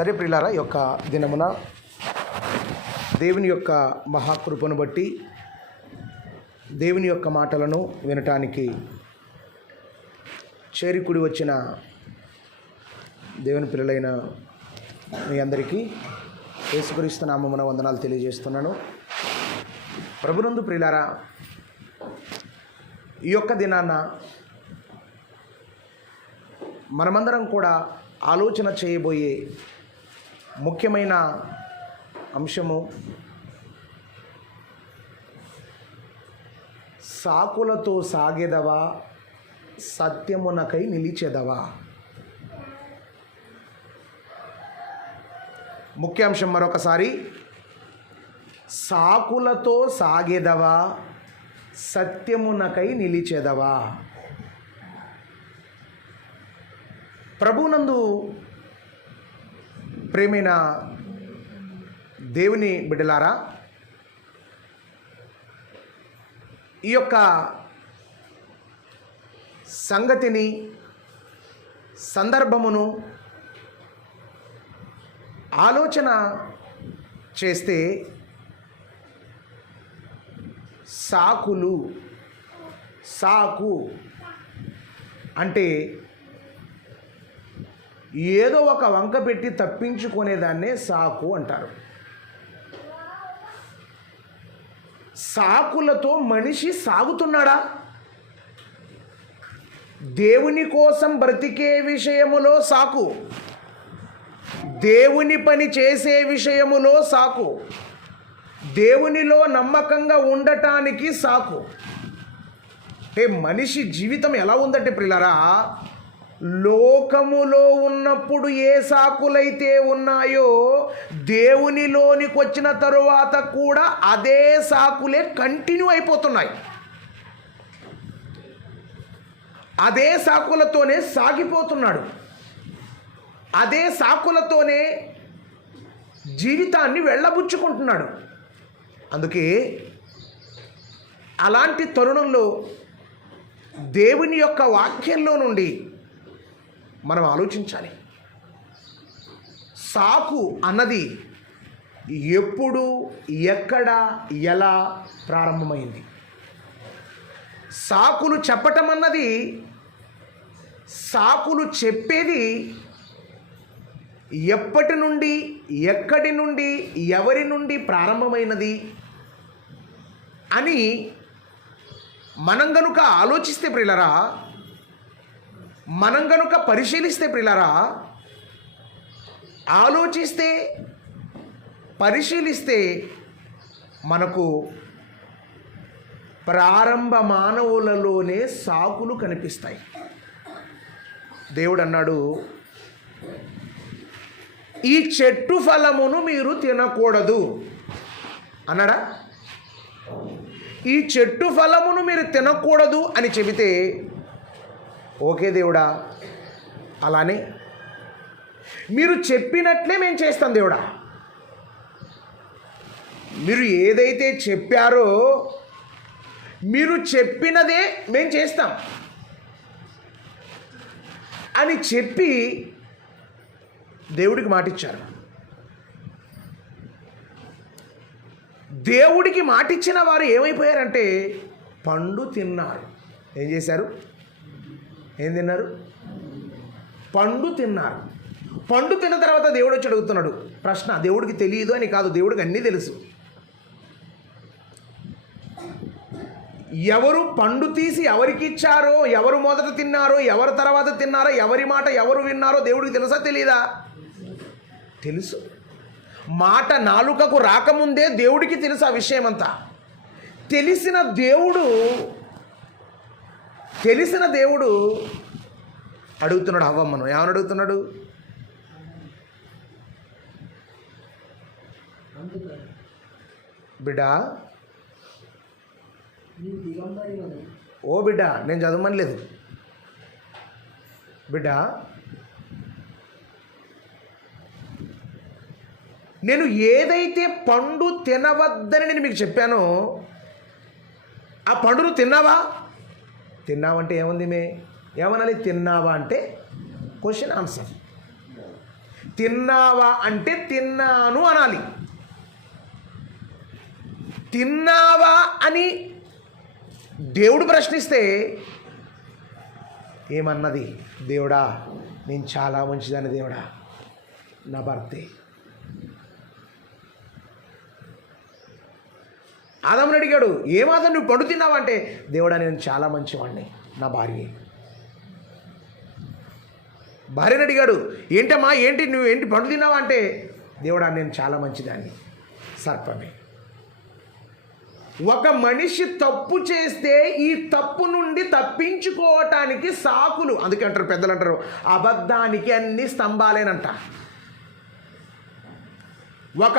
సరే ప్రియులారా, ఈ యొక్క దినమున దేవుని యొక్క మహాకృపను బట్టి దేవుని యొక్క మాటలను వినటానికి చేరికుడి వచ్చిన దేవుని పిల్లలైన మీ అందరికీ యేసుక్రీస్తు నామమున వందనాలు తెలియజేస్తున్నాను. ప్రభునందు ప్రియులారా, ఈ యొక్క దినాన మనమందరం కూడా ఆలోచన చేయబోయే ముఖ్యమైన అంశము సాకులతో సాగెదవా, సత్యమునకై నిలిచెదవా. ముఖ్య అంశం మరొకసారి, సాకులతో సాగెదవా, సత్యమునకై నిలిచెదవా. ప్రభునందు ప్రేమైన దేవుని బిడ్డలారా, ఈ యొక్క సంగతిని సందర్భమును ఆలోచన చేస్తే సాకు అంటే ఏదో ఒక వంక పెట్టి తప్పించుకునేదాన్నే సాకు అంటారు. సాకులతో మనిషి సాగుతున్నాడా? దేవుని కోసం బ్రతికే విషయములో సాకు, దేవుని పని చేసే విషయములో సాకు, దేవునిలో నమ్మకంగా ఉండటానికి సాకు. అంటే మనిషి జీవితం ఎలా ఉందంటే ప్రియులారా, లోకములో ఉన్నప్పుడు ఏ సాకులైతే ఉన్నాయో దేవునిలోనికి వచ్చిన తరువాత కూడా అదే సాకులే కంటిన్యూ అయిపోతున్నాయి. అదే సాకులతోనే సాగిపోతున్నాడు. అదే సాకులతోనే జీవితాన్ని వెళ్ళబుచ్చుకుంటున్నాడు. అందుకే అలాంటి తరుణంలో దేవుని యొక్క వాక్యంలో నుండి మనం ఆలోచించాలి. సాకు అన్నది ఎప్పుడు, ఎక్కడ, ఎలా ప్రారంభమైంది? సాకులు చెప్పటం అన్నది, సాకులు చెప్పేది ఎప్పటి నుండి, ఎక్కడి నుండి, ఎవరి నుండి ప్రారంభమైనది అని మనం గనుక ఆలోచిస్తే ప్రియులారా, మనం గనుక పరిశీలిస్తే ప్రియులారా, ఆలోచిస్తే పరిశీలిస్తే మనకు ప్రారంభ మానవులలోనే సాకులు కనిపిస్తాయి. దేవుడు అన్నాడు, ఈ చెట్టు ఫలమును మీరు తినకూడదు అన్నాడా? ఈ చెట్టు ఫలమును మీరు తినకూడదు అని చెబితే, ఓకే దేవుడా, అలానే మీరు చెప్పినట్లే మేము చేస్తాం దేవుడా. మీరు ఏదైతే చెప్పారో మీరు చెప్పినదే మేము చేస్తాం అని చెప్పి దేవుడికి మాటిచ్చారు. దేవుడికి మాటిచ్చిన వారు ఏమైపోయారంటే పండు తిన్నారు. ఏం చేశారు? ఏం తిన్నారు? పండు తిన్నారు. పండు తిన్న తర్వాత దేవుడు వచ్చి అడుగుతున్నాడు ప్రశ్న. దేవుడికి తెలియదు అని కాదు, దేవుడికి అన్నీ తెలుసు. ఎవరు పండు తీసి ఎవరికి ఇచ్చారో, ఎవరు మొదట తిన్నారో, ఎవరు తర్వాత తిన్నారో, ఎవరి మాట ఎవరు విన్నారో దేవుడికి తెలుసా తెలీదా? తెలుసు. మాట నాలుకకు రాకముందే దేవుడికి తెలుసు ఆ విషయం అంతా. తెలిసిన దేవుడు అడుగుతున్నాడు హవ్వమ్మను. ఏమని అడుగుతున్నాడు? బిడ్డ, ఓ బిడ్డ, నేను చదవమనలేదు. బిడ్డ, నేను ఏదైతే పండు తినవద్దని నేను మీకు చెప్పానో ఆ పండును తిన్నావా? తిన్నావంటే ఏముంది? ఏమనాలి? తిన్నావా అంటే క్వశ్చన్ ఆన్సర్. తిన్నావా అంటే తిన్నాను అనాలి. తిన్నావా అని దేవుడు ప్రశ్నిస్తే ఏమన్నది? దేవుడా, నేను చాలా మంచిదాన్ని దేవుడా, నా భర్తే. ఆదాముని అడిగాడు, ఏమాదం నువ్వు పండు తిన్నావా అంటే, దేవుడా నేను చాలా మంచివాడిని, నా భార్య. భార్యను అడిగాడు, ఏంటమ్మా ఏంటి నువ్వు ఏంటి పండు తిన్నావా అంటే, దేవుడా నేను చాలా మంచిదాన్ని, సర్పమే. ఒక మనిషి తప్పు చేస్తే ఈ తప్పు నుండి తప్పించుకోవటానికి సాకులు, అందుకే అంటారు పెద్దలు అంటారు, అబద్ధానికి అన్ని స్తంభాలేనంట. ఒక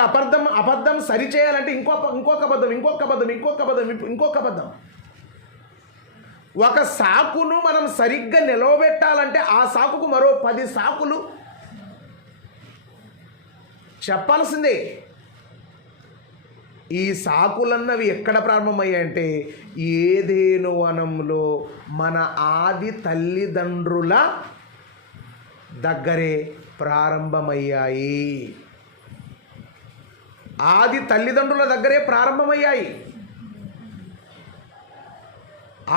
అబద్ధం సరిచేయాలంటే ఇంకొక అబద్ధం. ఒక సాకును మనం సరిగ్గా నిలవబెట్టాలంటే ఆ సాకుకు మరో 10 సాకులు చెప్పాల్సిందే. ఈ సాకులన్నవి ఎక్కడ ప్రారంభమయ్యాయంటే ఏదేను వనంలో మన ఆది తల్లిదండ్రుల దగ్గరే ప్రారంభమయ్యాయి. ఆది తల్లిదండ్రుల దగ్గరే ప్రారంభమయ్యాయి.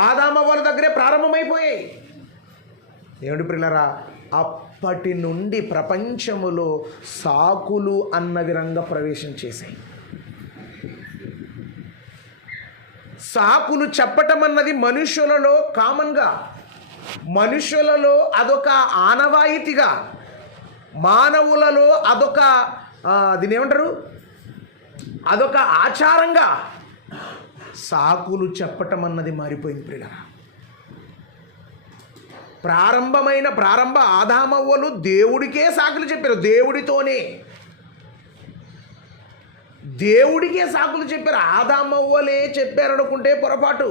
ఆదామవ్వల దగ్గరే ప్రారంభమైపోయాయి. ఏమిటి ప్రియులారా, అప్పటి నుండి ప్రపంచములో సాకులు అన్నవి రంగ ప్రవేశం చేశాయి. సాకులు చెప్పటం అన్నది మనుషులలో కామన్గా, మనుషులలో అదొక ఆనవాయితీగా, మానవులలో అదొక దీని ఏమంటారు, అదొక ఆచారంగా సాకులు చెప్పటం అన్నది మారిపోయింది ప్రియులారా. ప్రారంభ ఆదామవ్వలు దేవుడికే సాకులు చెప్పారు. దేవుడికే సాకులు చెప్పారు. ఆదామవ్వలే చెప్పారు అనుకుంటే పొరపాటు.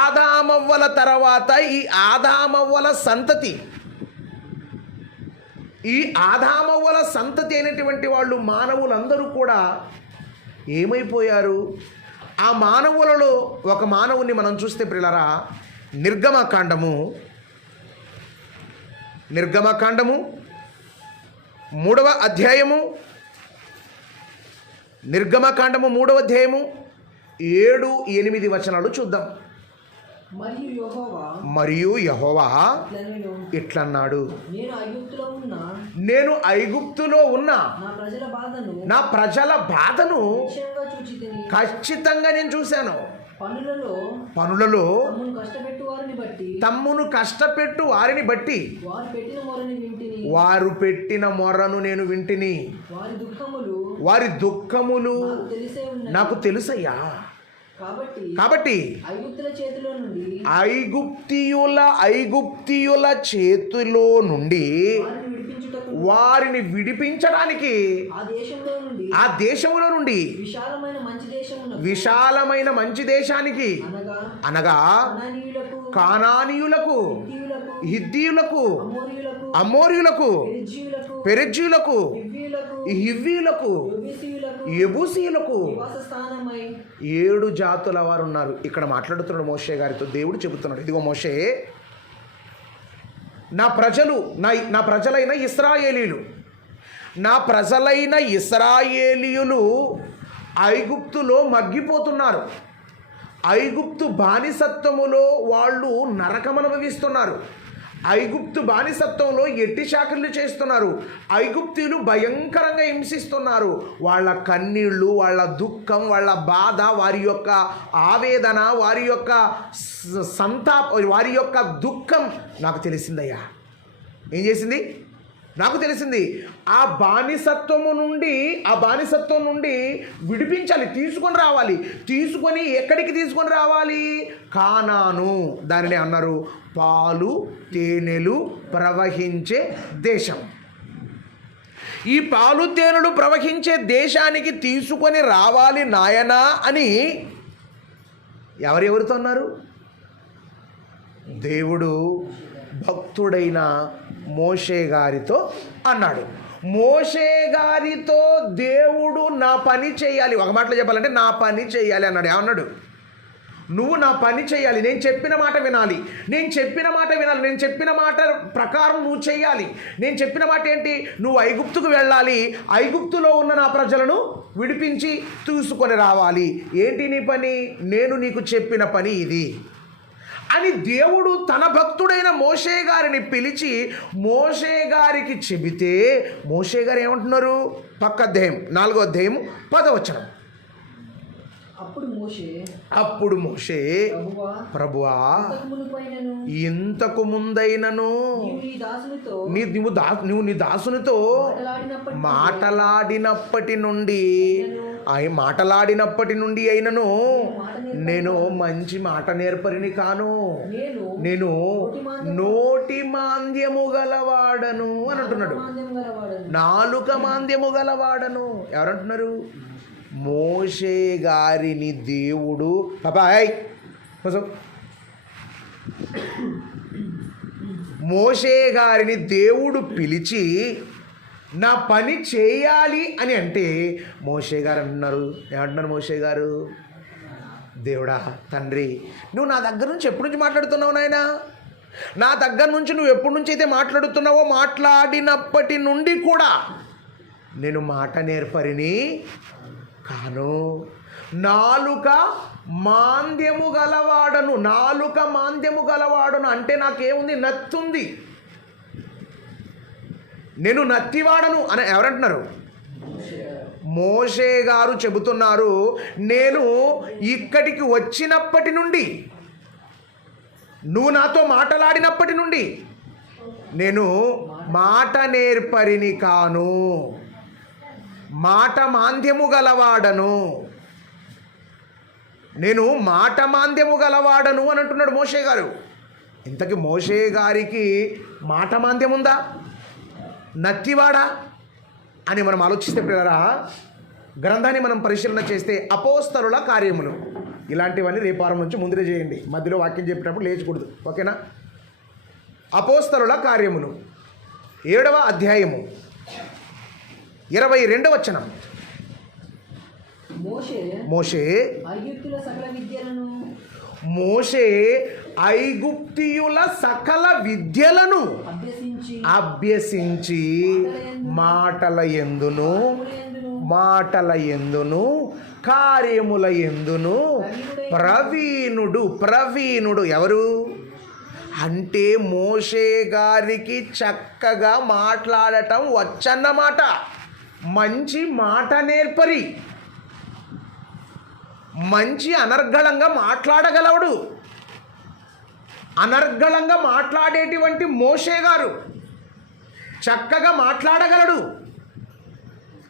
ఆదామవ్వల తర్వాత ఈ ఆదామవ్వల సంతతి అయినటువంటి వాళ్ళు మానవులందరూ కూడా ఏమైపోయారు? ఆ మానవులలో ఒక మానవుని మనం చూస్తే ప్రియులారా, నిర్గమకాండము 3వ అధ్యాయము 7-8 వచనాలు చూద్దాం. మరియు యెహోవా ఇట్లన్నాడు, నేను ఐగుప్తులో ఉన్న నా ప్రజల బాధను ఖచ్చితంగా నేను చూశాను. పనులలో తమ్మును కష్టపెట్టు వారిని బట్టి వారు పెట్టిన మొరను నేను వింటిని. వారి దుఃఖములు నాకు తెలుసయ్యా. కాబట్టి ఐగుప్తియుల చేతిలో నుండి వారిని విడిపించడానికి ఆ దేశంలో నుండి విశాలమైన మంచి దేశానికి అనగా కానానీయులకు, హిత్తీయులకు, అమోరీయులకు, పెరిజ్జీయులకు, హివ్వీయులకు, యెబూసీయులకు 7 జాతుల వారు ఉన్నారు. ఇక్కడ మాట్లాడుతున్నాడు మోషే గారితో. దేవుడు చెబుతున్నాడు, ఇదిగో మోషే, నా ప్రజలైన ఇశ్రాయేలీయులు ఐగుప్తులో మగ్గిపోతున్నారు. ఐగుప్తు బానిసత్వములో వాళ్ళు నరకం అనుభవిస్తున్నారు. ఐగుప్తు బానిసత్వంలో ఎట్టి చాకరీలు చేస్తున్నారు. ఐగుప్తీయులు భయంకరంగా హింసిస్తున్నారు. వాళ్ళ కన్నీళ్ళు, వాళ్ళ దుఃఖం, వాళ్ళ బాధ, వారి యొక్క ఆవేదన, వారి యొక్క వారి యొక్క దుఃఖం నాకు తెలిసిందయ్యా. ఏం చేసింది? నాకు తెలిసింది. ఆ బానిసత్వం నుండి విడిపించాలి, తీసుకొని రావాలి. తీసుకొని ఎక్కడికి తీసుకొని రావాలి? కానాను. దానిని అన్నారు పాలు తేనెలు ప్రవహించే దేశం. ఈ పాలు తేనెలు ప్రవహించే దేశానికి తీసుకొని రావాలి నాయనా అని ఎవరెవరితో అన్నారు? దేవుడు భక్తుడైన మోషే గారితో అన్నాడు. మోషే గారితో దేవుడు నా పని చేయాలి, ఒక మాటలో చెప్పాలంటే నా పని చేయాలి అన్నాడు. ఏమన్నాడు? నువ్వు నా పని చేయాలి, నేను చెప్పిన మాట వినాలి, నేను చెప్పిన మాట ప్రకారం నువ్వు చేయాలి. నేను చెప్పిన మాట ఏంటి? నువ్వు ఐగుప్తుకు వెళ్ళాలి, ఐగుప్తులో ఉన్న నా ప్రజలను విడిపించి తీసుకొని రావాలి. ఏంటి నీ పని? నేను నీకు చెప్పిన పని ఇది అని దేవుడు తన భక్తుడైన మోషే గారిని పిలిచి మోషే గారికి చెబితే మోషే గారు ఏమంటున్నారు? పక్క అధ్యాయం 4వ అధ్యాయం 10వ వచనం. అప్పుడు మోషే ప్రభువా, ఇంతకు ముందైనను నువ్వు నీ దాసునితో మాటలాడినప్పటి నుండి అయినను నేను మంచి మాట నేర్పరిని కాను, నేను నోటి మాంద్యము గలవాడను అని అంటున్నాడు. నాలుక మాంద్యము గలవాడను ఎవరంటున్నారు? మోషే గారిని దేవుడు మోషే గారిని దేవుడు పిలిచి నా పని చేయాలి అని అంటే మోషే గారు అంటున్నారు. ఏమంటున్నారు మోషే గారు? దేవుడా, తండ్రి, నువ్వు నా దగ్గర నుంచి ఎప్పటి నుంచి మాట్లాడుతున్నావు నాయనా? నా దగ్గర నుంచి నువ్వు ఎప్పటి నుంచి అయితే మాట్లాడుతున్నావో మాట్లాడినప్పటి నుండి కూడా నేను మాట నేర్పరిని కాను, నాలుక మాంద్యము గలవాడను. అంటే నాకేముంది? నత్తుంది. నేను నత్తివాడను అని ఎవరంటున్నారు? మోషే గారు చెబుతున్నారు. నేను ఇక్కడికి వచ్చినప్పటి నుండి, నువ్వు నాతో మాట్లాడినప్పటి నుండి నేను మాట నేర్పరిని కాను, మాట మాంద్యము గలవాడను. నేను మాట మాంద్యము గలవాడను అని అంటున్నాడు మోషే గారు. ఇంతకీ మోషే గారికి మాట మాంద్యం ఉందా, నత్తివాడా అని మనం ఆలోచిస్తే పిల్లరా, గ్రంథాన్ని మనం పరిశీలన చేస్తే అపోస్తలుల కార్యములు ఇలాంటివన్నీ రేపారం నుంచి ముందుగా చేయండి. మధ్యలో వాక్యం చెప్పేటప్పుడు లేచకూడదు, ఓకేనా? అపోస్తలుల కార్యములు 7వ అధ్యాయము 22వ వచనం. మోషే ఐగుప్తియుల సకల విద్యలను అభ్యసించి మాటల యందును కార్యముల యందును ప్రవీణుడు. ఎవరు అంటే మోషే గారికి చక్కగా మాట్లాడటం వచ్చన్నమాట. మంచి మాట నేర్పరి, మంచి అనర్గళంగా మాట్లాడగలవుడు. అనర్గళంగా మాట్లాడేటువంటి మోషే గారు చక్కగా మాట్లాడగలడు,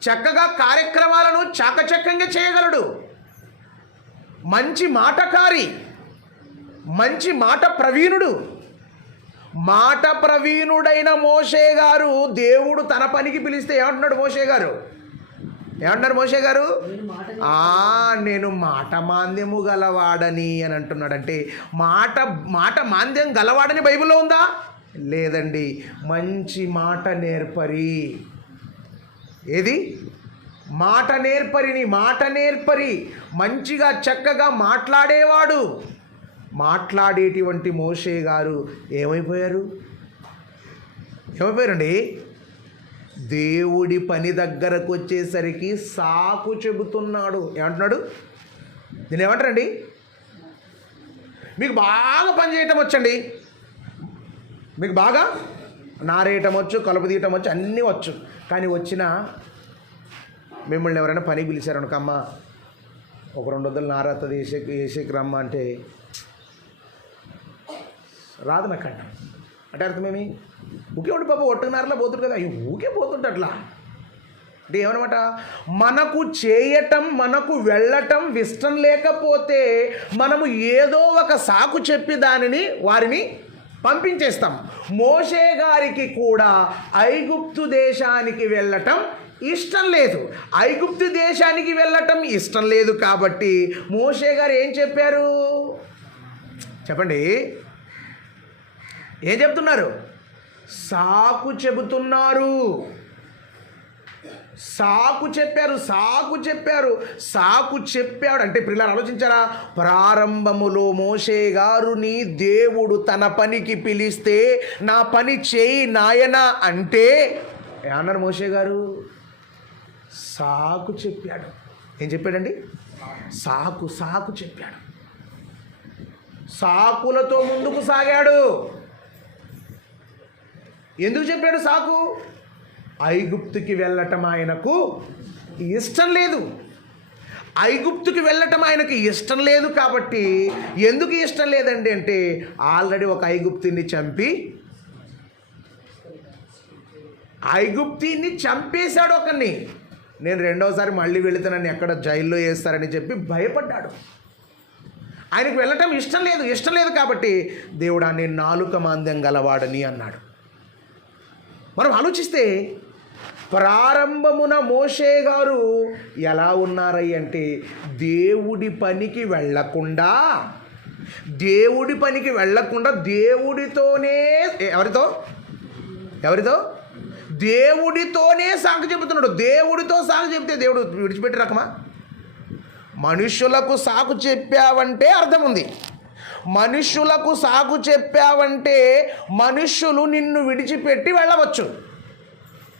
చక్కగా కార్యక్రమాలను చాకచక్యంగా చేయగలడు. మంచి మాటకారి, మంచి మాట ప్రవీణుడు. మాట ప్రవీణుడైన మోషే గారు దేవుడు తన పనికి పిలిస్తే ఏమంటున్నాడు మోషే గారు? నేను మాట మాంద్యము గలవాడని అని అంటున్నాడంటే మాట మాంద్యం గలవాడని బైబిల్లో ఉందా? లేదండి. మంచి మాట నేర్పరి. ఏది? మాట నేర్పరి, మంచిగా చక్కగా మాట్లాడేవాడు. మాట్లాడేటువంటి మోషే గారు ఏమైపోయారండి? దేవుడి పని దగ్గరకు వచ్చేసరికి సాకు చెబుతున్నాడు. ఏమంటున్నాడు? దీన్ని ఏమంటారండి? మీకు బాగా పని చేయటం వచ్చండి, మీకు బాగా నారేయటం వచ్చు, కలుపు తీయటం వచ్చు, అన్నీ వచ్చు. కానీ మిమ్మల్ని ఎవరైనా పని పిలిచారనుకో, అమ్మ ఒక 200 నారత్తది వేసేకి రమ్మ అంటే రాదు నాకు అంటే అర్థమేమి? ఊకే ఉండి పాప ఒట్టుకున్నారలా పోతుంది కదా, ఊకే పోతుంటే అట్లా అంటే ఏమన్నమాట? మనకు చేయటం, మనకు వెళ్ళటం ఇష్టం లేకపోతే మనము ఏదో ఒక సాకు చెప్పి వారిని పంపించేస్తాం. మోషే గారికి కూడా ఐగుప్తు దేశానికి వెళ్ళటం ఇష్టం లేదు. ఐగుప్తు దేశానికి వెళ్ళటం ఇష్టం లేదు కాబట్టి మోషే గారు ఏం చెప్పారు చెప్పండి? ఏం చెప్తున్నారు? సాకు చెబుతున్నారు. సాకు చెప్పాడు అంటే పిల్లలు ఆలోచించారా? ప్రారంభములో మోషే గారుని దేవుడు తన పనికి పిలిస్తే నా పని చేయి నాయనా అంటే ఏమన్నారు మోషే గారు? సాకు చెప్పాడు. ఏం చెప్పాడండి? సాకు చెప్పాడు. సాకులతో ముందుకు సాగాడు. ఎందుకు చెప్పాడు సాకు? ఐగుప్తుకి వెళ్ళటం ఆయనకు ఇష్టం లేదు. ఐగుప్తుకి వెళ్ళటం ఆయనకి ఇష్టం లేదు కాబట్టి, ఎందుకు ఇష్టం లేదండి అంటే ఆల్రెడీ ఒక ఐగుప్తిని చంపేశాడు ఒకరిని. నేను రెండోసారి మళ్ళీ వెళితే నన్ను ఎక్కడ జైల్లో వేస్తారని చెప్పి భయపడ్డాడు. ఆయనకు వెళ్ళటం ఇష్టం లేదు కాబట్టి దేవుడా నేను నాలుక మాంద్యం గలవాడని అన్నాడు. మనం ఆలోచిస్తే ప్రారంభమున మోషే గారు ఎలా ఉన్నారయ్య అంటే దేవుడి పనికి వెళ్ళకుండా దేవుడితోనే ఎవరితో దేవుడితోనే సాకు చెబుతున్నాడు. దేవుడితో సాకు చెబితే దేవుడు విడిచిపెట్టి రకమా? మనుష్యులకు సాకు చెప్పావంటే అర్థం ఉంది. మనుష్యులకు సాకు చెప్పావంటే మనుష్యులు నిన్ను విడిచిపెట్టి వెళ్ళవచ్చు.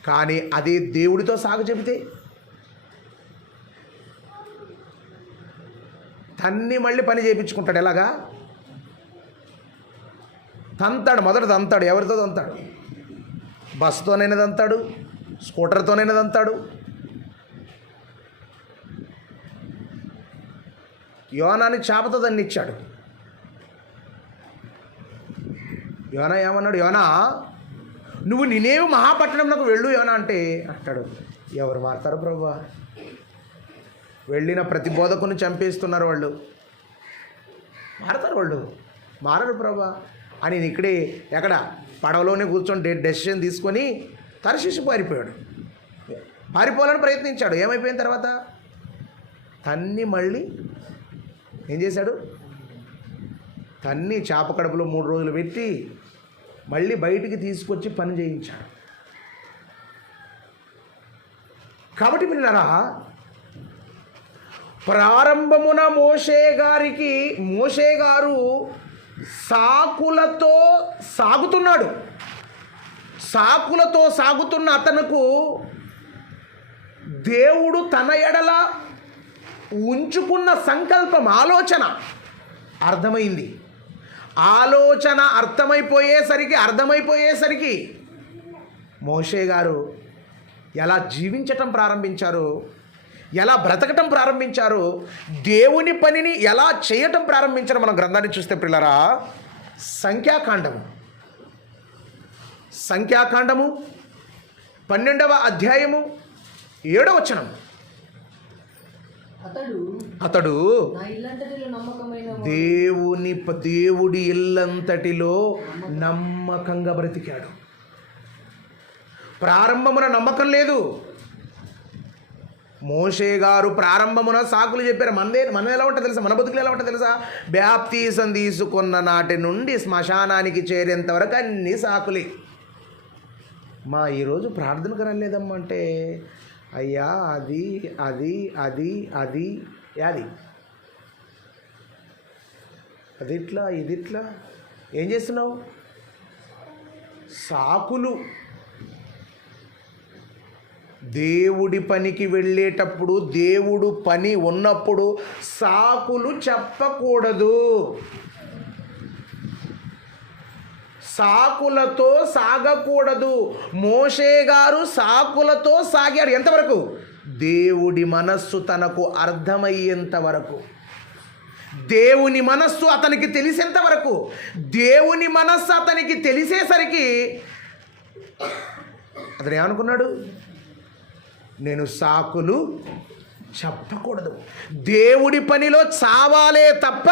కానీ అదే దేవుడితో సాకు చెబితే తన్ని మళ్ళీ పని చేయించుకుంటాడు. ఎలాగా? మొదట తంతాడు. ఎవరితో తంతాడు? బస్సుతోనైనా తంతాడు, స్కూటర్తోనైనా తంతాడు. యోనాని చేపతో దన్నిచ్చాడు. యోనా ఏమన్నాడు? యోనా నువ్వు నినేవి మహాపట్టణంలోకి వెళ్ళు యోనా అంటే అంటాడు, ఎవరు మారుతారు ప్రభువా? వెళ్ళిన ప్రతి బోధకుని చంపేస్తున్నారు వాళ్ళు. మారరు ప్రభువా అని ఇక్కడే ఎక్కడ పడవలోనే కూర్చొని డెసిషన్ తీసుకొని తర్షీషు పారిపోవాలని ప్రయత్నించాడు. ఏమైపోయిన తర్వాత తన్ని మళ్ళీ ఏం చేశాడు? తన్ని చేప కడుపులో 3 రోజులు పెట్టి మళ్ళీ బయటికి తీసుకొచ్చి పని చేయించాడు. కాబట్టి పిల్లరా, ప్రారంభమున మోషే గారు సాకులతో సాగుతున్న అతనుకు దేవుడు తన ఎడల ఉంచుకున్న సంకల్పం, ఆలోచన అర్థమైంది. ఆలోచన అర్థమైపోయేసరికి మోషే గారు ఎలా జీవించటం ప్రారంభించారు, ఎలా బ్రతకటం ప్రారంభించారు, దేవుని పనిని ఎలా చేయటం ప్రారంభించారు. మనం గ్రంథాన్ని చూస్తే పిల్లరా, సంఖ్యాకాండము 12వ అధ్యాయము 7వ వచనం. అతడు దేవుడి ఇల్లంతటిలో నమ్మకంగా బ్రతికాడు. ప్రారంభమున నమ్మకం లేదు. మోషే గారు ప్రారంభమున సాకులు చెప్పారు. మనం ఎలా ఉంటుంది తెలుసా? మన బతుకులు ఎలా ఉంటుంది తెలుసా? బ్యాప్తీసం తీసుకున్న నాటి నుండి శ్మశానానికి చేరేంత వరకు అన్ని సాకులే. ఈరోజు ప్రార్థనకు రాలేదమ్మా అంటే అయ్యా అది అది అది అది అది అదిట్లా ఇదిట్లా ఏం చేస్తున్నావు? సాకులు. దేవుడి పనికి వెళ్ళేటప్పుడు, దేవుడు పని ఉన్నప్పుడు సాకులు చెప్పకూడదు. సాకులతో సాగకూడదు. మోషే గారు సాకులతో సాగాడు. ఎంతవరకు? దేవుడి మనస్సు తనకు అర్థమయ్యేంత వరకు, దేవుని మనస్సు అతనికి తెలిసేంత వరకు. దేవుని మనస్సు అతనికి తెలిసేసరికి అతను ఏమనుకున్నాడు? నేను సాకులు చెప్పకూడదు, దేవుడి పనిలో చావాలే తప్ప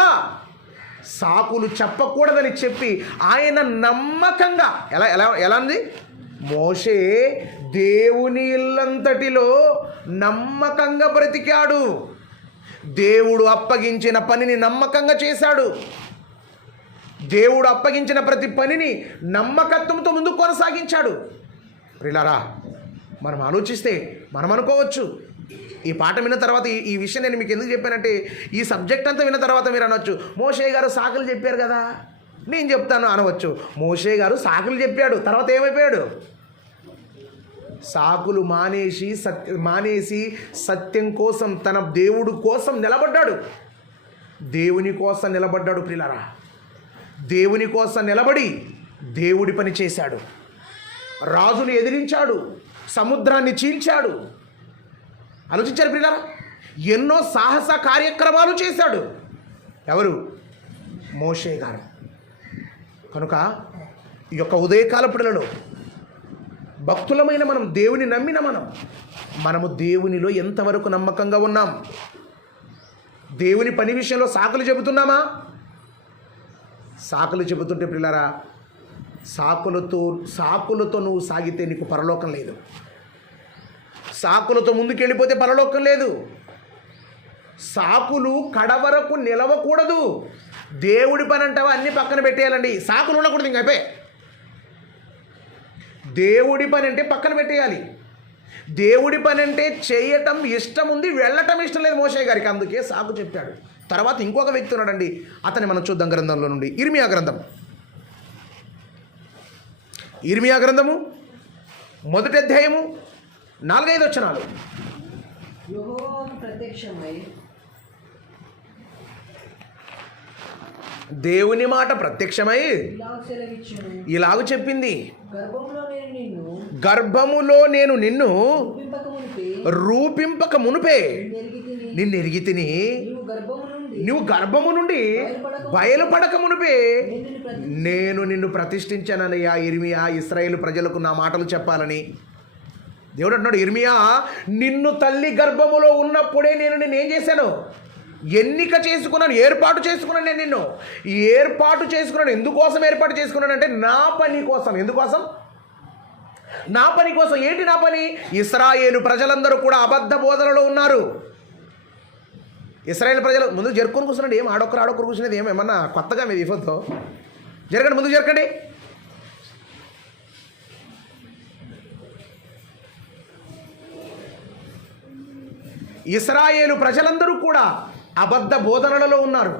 సాకులు చెప్పకూడదని చెప్పి ఆయన నమ్మకంగా ఎలా ఉంది? మోషే దేవుని ఇల్లంతటిలో నమ్మకంగా బ్రతికాడు. దేవుడు అప్పగించిన పనిని నమ్మకంగా చేశాడు. దేవుడు అప్పగించిన ప్రతి పనిని నమ్మకత్వంతో ముందుకు కొనసాగించాడు. ప్రియులారా, మనం ఆలోచిస్తే మనం అనుకోవచ్చు. ఈ పాట విన్న తర్వాత ఈ విషయం నేను మీకు ఎందుకు చెప్పానంటే, ఈ సబ్జెక్ట్ అంతా విన్న తర్వాత మీరు అనవచ్చు, మోషే గారు సాకులు చెప్పారు కదా, నేను చెప్తాను అనవచ్చు. మోషే గారు సాకులు చెప్పాడు, తర్వాత ఏమైపోయాడు? సాకులు మానేసి సత్యం కోసం, తన దేవుడు కోసం నిలబడ్డాడు. దేవుని కోసం నిలబడ్డాడు ప్రియులారా. దేవుని కోసం నిలబడి దేవుడి పని చేశాడు. రాజుని ఎదిరించాడు, సముద్రాన్ని చీల్చాడు. ఆలోచించారు ప్రియులారా, ఎన్నో సాహస కార్యక్రమాలు చేశాడు. ఎవరు? మోషే గారు. కనుక ఈ యొక్క ఉదయకాల పిల్లలలో భక్తులమైన మనం, దేవుని నమ్మిన మనము దేవునిలో ఎంతవరకు నమ్మకంగా ఉన్నాం? దేవుని పని విషయంలో సాకులు చెబుతున్నామా? సాకులు చెబుతుంటే పిల్లరా, సాకులతో నువ్వు సాగితే నీకు పరలోకం లేదు. సాకులతో ముందుకెళ్ళిపోతే పరలోకం లేదు. సాకులు కడవరకు నిలవకూడదు. దేవుడి పని అంటావా అన్నీ పక్కన పెట్టేయాలండి. సాకులు ఉండకూడదు. ఇంక అయిపోయి దేవుడి పని అంటే పక్కన పెట్టేయాలి. దేవుడి పని అంటే చేయటం ఇష్టం ఉంది, వెళ్ళటం ఇష్టం లేదు మోషే గారికి. అందుకే సాకు చెప్పాడు. తర్వాత ఇంకొక వ్యక్తి ఉన్నాడండి, అతన్ని మనం చూద్దాం గ్రంథంలో నుండి. ఇర్మియా గ్రంథము 1వ అధ్యాయము 4-5 వచనాలు. దేవుని మాట ప్రత్యక్షమై ఇలాగ చెప్పింది, గర్భములో నేను నిన్ను రూపింపక మునుపే నిన్ను ఎరిగితిని, నువ్వు గర్భము నుండి బయలుపడక మునుపే నేను నిన్ను ప్రతిష్ఠించానయ్యా. ఇర్మియా, ఇశ్రాయేలు ప్రజలకు నా మాటలు చెప్పాలని దేవుడు అంటున్నాడు. ఇర్మియా, నిన్ను తల్లి గర్భములో ఉన్నప్పుడే నేను నిన్ను ఏం చేశాను? ఎన్నిక చేసుకున్నాను, ఏర్పాటు చేసుకున్నాను. నేను నిన్ను ఏర్పాటు చేసుకున్నాను. ఎందుకోసం ఏర్పాటు చేసుకున్నానంటే నా పని కోసం. ఎందుకోసం? నా పని కోసం. ఏంటి నా పని? ఇశ్రాయేలు ప్రజలందరూ కూడా అబద్ధ బోధనలో ఉన్నారు. ఇశ్రాయేలు ప్రజలు ముందు జరుపుకొని కూర్చున్నాడు. ఏం ఆడొక్కరు కూర్చునేది ఏమన్నా కొత్తగా మీది ఇఫోతో జరగండి, ముందుకు జరగండి. ఇశ్రాయేలు ప్రజలందరూ కూడా అబద్ధ బోధనలలో ఉన్నారు.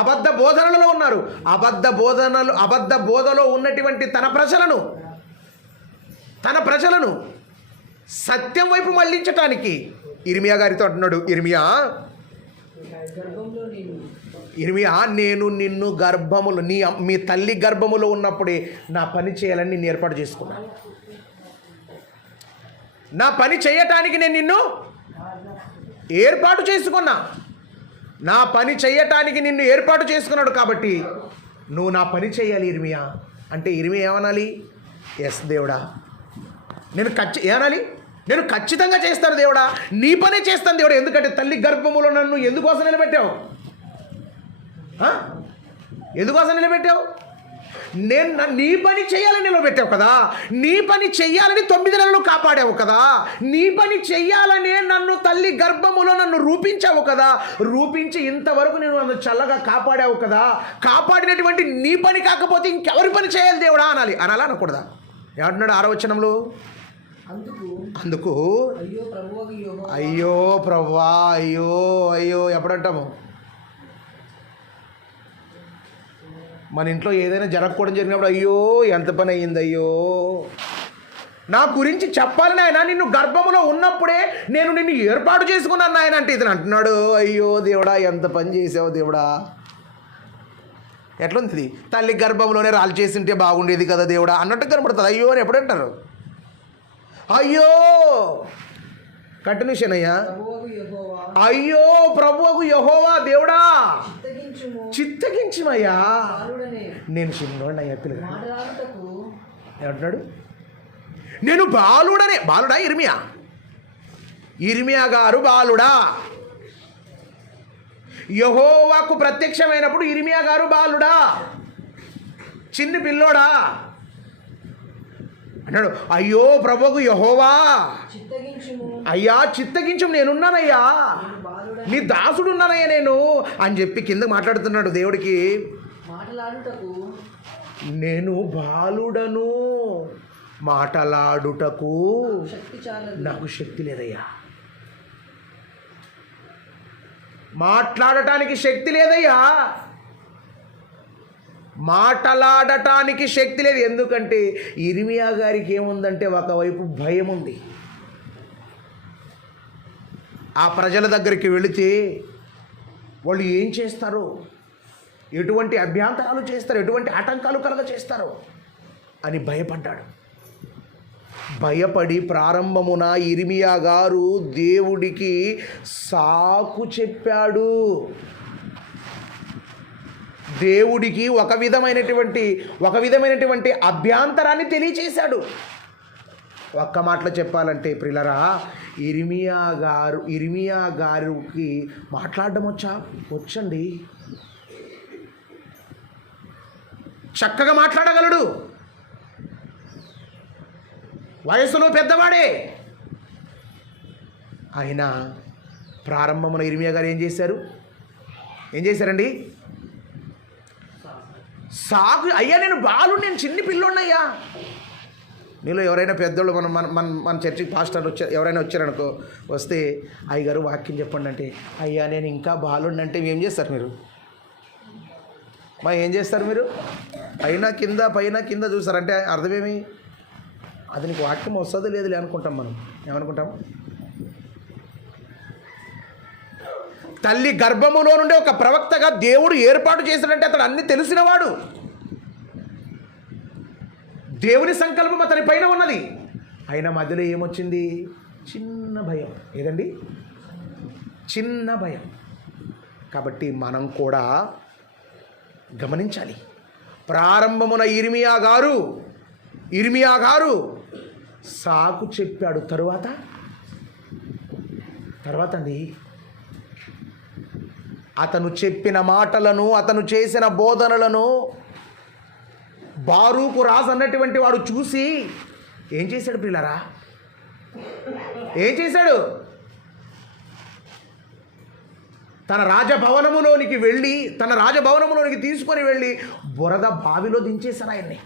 అబద్ధ బోధలో ఉన్నటువంటి తన ప్రజలను సత్యం వైపు మళ్ళించటానికి ఇర్మియా గారితో అంటున్నాడు. ఇర్మియా, నేను నిన్ను గర్భములో మీ తల్లి గర్భములో ఉన్నప్పుడే నా పని చేయాలని నిన్ను ఏర్పాటు చేసుకున్నాను. నా పని చేయటానికి నేను నిన్ను ఏర్పాటు చేసుకున్నా. నా పని చేయటానికి నిన్ను ఏర్పాటు చేసుకున్నాడు. కాబట్టి నువ్వు నా పని చేయాలి ఇర్మియా అంటే ఇర్మియా ఏమనాలి? ఎస్ దేవుడా, ఏమనాలి? నేను ఖచ్చితంగా చేస్తాను దేవుడా, నీ పనే చేస్తాను దేవుడా. ఎందుకంటే తల్లి గర్భములో నన్ను ఎందుకోసం నిలబెట్టావు? ఎందుకోసం నిలబెట్టావు? నేను నీ పని చేయాలని నిలబెట్టావు కదా. నీ పని చెయ్యాలని 9 నెలలు కాపాడావు కదా. నీ పని చెయ్యాలనే నన్ను తల్లి గర్భములో నన్ను రూపించావు కదా. రూపించి ఇంతవరకు నేను నన్ను చల్లగా కాపాడావు కదా. కాపాడినటువంటి నీ పని కాకపోతే ఇంకెవరి పని చేయాలి దేవుడా అనాలి. అనాలా అనకూడదా? ఏమంటున్నాడు 6వ వచనంలో? అందుకు అయ్యో ప్రభువా, అయ్యో ఎప్పుడంటాము? మన ఇంట్లో ఏదైనా జరగకూడదు జరిగినప్పుడు అయ్యో ఎంత పని అయ్యింది, అయ్యో నా గురించి చెప్పాలి నాయన. నిన్ను గర్భములో ఉన్నప్పుడే నేను నిన్ను ఏర్పాటు చేసుకున్నాను నాయన అంటే ఇతను అంటున్నాడు, అయ్యో దేవుడా ఎంత పని చేసావు దేవుడా. ఎట్లుంది? తల్లి గర్భంలోనే రాళ్ళు చేసింటే బాగుండేది కదా దేవుడా అన్నట్టు కనపడుతుంది. అయ్యో అని ఎప్పుడంటారు? అయ్యో కంటిన్యూషన్ అయ్యా. అయ్యో ప్రభువుకు యెహోవా దేవుడా చిత్తగించుమయ్యా, నేను చిన్నోడిని అయ్యా. పిల్లగా ఏమంటున్నాడు? నేను బాలుడా? ఇర్మియా గారు బాలుడా? యెహోవాకు ప్రత్యక్షమైనప్పుడు ఇర్మియా గారు బాలుడా, చిన్ని పిల్లోడా అన్నాడు. అయ్యో ప్రభువుకు యెహోవా, అయ్యా చిత్తగించు, నేనున్నానయ్యా, నీ దాసుడు ఉన్నానయ్యా నేను అని చెప్పి కింద మాట్లాడుతున్నాడు దేవుడికి. నేను బాలుడను, మాటలాడుటకు శక్తి చాలదు. నాకు శక్తి లేదయ్యా. మాట్లాడటానికి శక్తి లేదయ్యా. మాట్లాడటానికి శక్తి లేదు. ఎందుకంటే ఇర్మియా గారికి ఏముందంటే ఒకవైపు భయం ఉంది. ఆ ప్రజల దగ్గరికి వెళితే వాళ్ళు ఏం చేస్తారో, ఎటువంటి అభ్యంతరాలు చేస్తారు, ఎటువంటి ఆటంకాలు కలగ చేస్తారో అని భయపడ్డాడు. భయపడి ప్రారంభమున ఇర్మియా గారు దేవుడికి సాకు చెప్పాడు. దేవుడికి ఒక విధమైనటువంటి అభ్యంతరాన్ని తెలియచేశాడు. ఒక్క మాటలో చెప్పాలంటే ప్రియులారా, ఇర్మియా గారికి మాట్లాడడం వచ్చండి. చక్కగా మాట్లాడగలడు. వయసులో పెద్దవాడే. ఆయన ప్రారంభమున ఇర్మియా గారు ఏం చేశారండి? సాగు, అయ్యా నేను నేను చిన్ని పిల్లోన్నయ్యా. మీలో ఎవరైనా పెద్దోళ్ళు మన చర్చికి పాస్టర్లు ఎవరైనా వచ్చారనుకో, వస్తే అయ్యగారు వాక్యం చెప్పండి అంటే, అయ్యా నేను ఇంకా బాలుండి అంటే ఏం చేస్తారు మీరు? ఏం చేస్తారు మీరు? పైన కింద చూస్తారంటే అర్థమేమి? అది నీకు వాక్యం వస్తుంది లేదులే అనుకుంటాం. మనం ఏమనుకుంటాం? తల్లి గర్భములో నుండి ఒక ప్రవక్తగా దేవుడు ఏర్పాటు చేశాడంటే అతడు అన్ని తెలిసినవాడు. దేవుని సంకల్పం అతని పైన ఉన్నది. అయినా మధ్యలో ఏమొచ్చింది? చిన్న భయం. ఏదండి? చిన్న భయం. కాబట్టి మనం కూడా గమనించాలి. ప్రారంభమున ఇర్మియా గారు సాకు చెప్పాడు. తరువాత అండి, అతను చెప్పిన మాటలను, అతను చేసిన బోధనలను బారూకు రాజు అన్నటువంటి వాడు చూసి ఏం చేశాడు ప్రియులారా? ఏం చేశాడు? తన రాజభవనములోనికి తీసుకొని వెళ్ళి బురద బావిలో దించేశారు ఆయన్ని.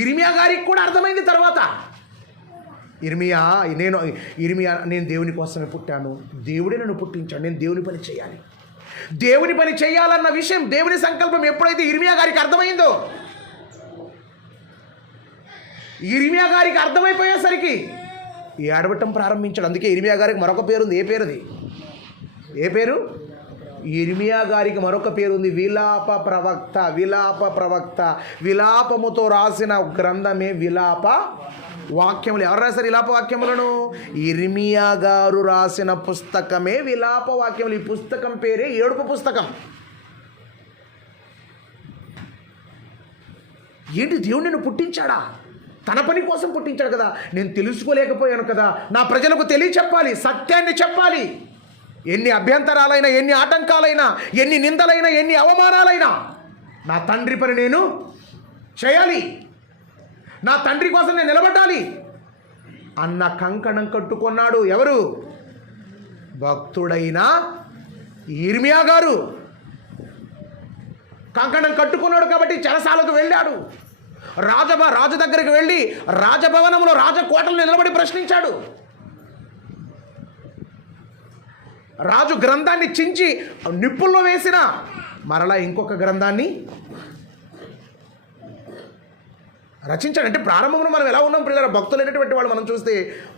ఇర్మియా గారికి కూడా అర్థమైంది తర్వాత. ఇర్మియా నేను దేవుని కోసమే పుట్టాను, దేవుడే నన్ను పుట్టించాడు, నేను దేవుని పని చేయాలన్న విషయం, దేవుని సంకల్పం ఎప్పుడైతే ఇర్మియా గారికి అర్థమైందో, ఇర్మియా గారికి అర్థమైపోయేసరికి ఏడవటం ప్రారంభించాడు. అందుకే ఇర్మియా గారికి మరొక పేరు ఉంది. ఏ పేరు? ఇర్మియా గారికి మరొక పేరు ఉంది, విలాప ప్రవక్త. విలాపముతో రాసిన గ్రంథమే విలాప వాక్యములు. ఎవరు రాశారు విలాప వాక్యములను? ఇర్మియా గారు రాసిన పుస్తకమే విలాప వాక్యములు. ఈ పుస్తకం పేరే ఏడుపు పుస్తకం. ఏంటి? దేవుడు నిన్ను పుట్టించాడా? తన పని కోసం పుట్టించాడు కదా. నేను తెలుసుకోలేకపోయాను కదా, నా ప్రజలకు తెలియచెప్పాలి, సత్యాన్ని చెప్పాలి. ఎన్ని అభ్యంతరాలైనా, ఎన్ని ఆటంకాలైనా, ఎన్ని నిందలైనా, ఎన్ని అవమానాలైనా నా తండ్రి పని నేను చేయాలి, నా తండ్రి కోసం నేను నిలబడాలి అన్న కంకణం కట్టుకున్నాడు. ఎవరు? భక్తుడైన ఇర్మియా గారు కంకణం కట్టుకున్నాడు. కాబట్టి చెరసాలకు వెళ్ళాడు. రాజు దగ్గరికి వెళ్ళి రాజభవనంలో, రాజకోటలో నిలబడి ప్రశ్నించాడు. రాజు గ్రంథాన్ని చించి నిప్పుల్లో వేసిన మరలా ఇంకొక గ్రంథాన్ని రచించాడు. అంటే ప్రారంభమున మనం ఎలా ఉన్నాం ప్రియులారా? భక్తులైనటువంటి వాళ్ళు మనం చూస్తే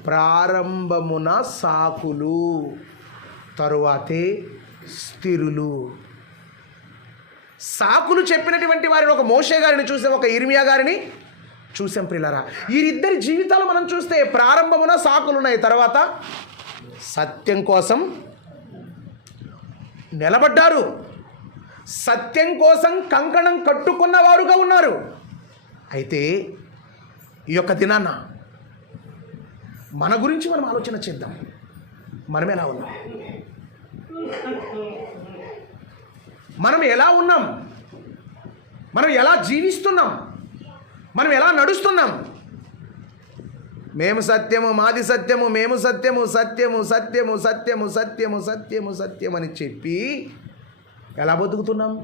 ప్రారంభమున సాకులు, తరువాతే స్థిరులు. సాకులు చెప్పినటువంటి వారిని ఒక మోషే గారిని చూసాం, ఒక ఇర్మియా గారిని చూసాం ప్రియులారా. వీరిద్దరి జీవితాలు మనం చూస్తే ప్రారంభమున సాకులు ఉన్నాయి, తర్వాత సత్యం కోసం నిలబడ్డారు, సత్యం కోసం కంకణం కట్టుకున్నవారుగా ఉన్నారు. అయితే ఈ యొక్క దినాన మన గురించి మనం ఆలోచన చేద్దాం. మనం ఎలా ఉన్నాం? మనం ఎలా ఉన్నాం? మనం ఎలా జీవిస్తున్నాం? మనం ఎలా నడుస్తున్నాం? మేము సత్యము, మాది సత్యము, మేము సత్యము, సత్యము సత్యము సత్యము సత్యము సత్యము సత్యం అని చెప్పి ఎలా బతుకుతున్నాం?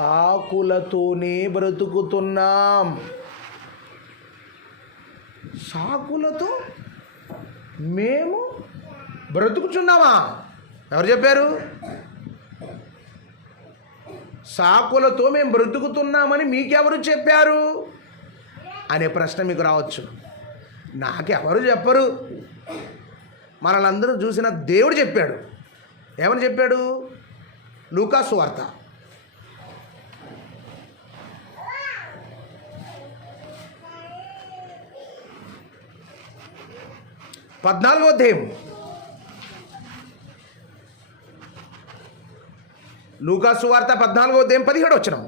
సాకులతోనే బ్రతుకుతున్నాం. సాకులతో మేము బ్రతుకుచున్నామా? ఎవరు చెప్పారు? సాకులతో మేము బ్రతుకుతున్నామని మీకెవరు చెప్పారు అనే ప్రశ్న మీకు రావచ్చు. నాకెవరు చెప్పరు, మనల్ని చూసిన దేవుడు చెప్పాడు. ఏమని చెప్పాడు? లూకా సువార్త 14వ అధ్యాయం. లూకా సువార్త 14వ అధ్యాయం 17వ వచనం.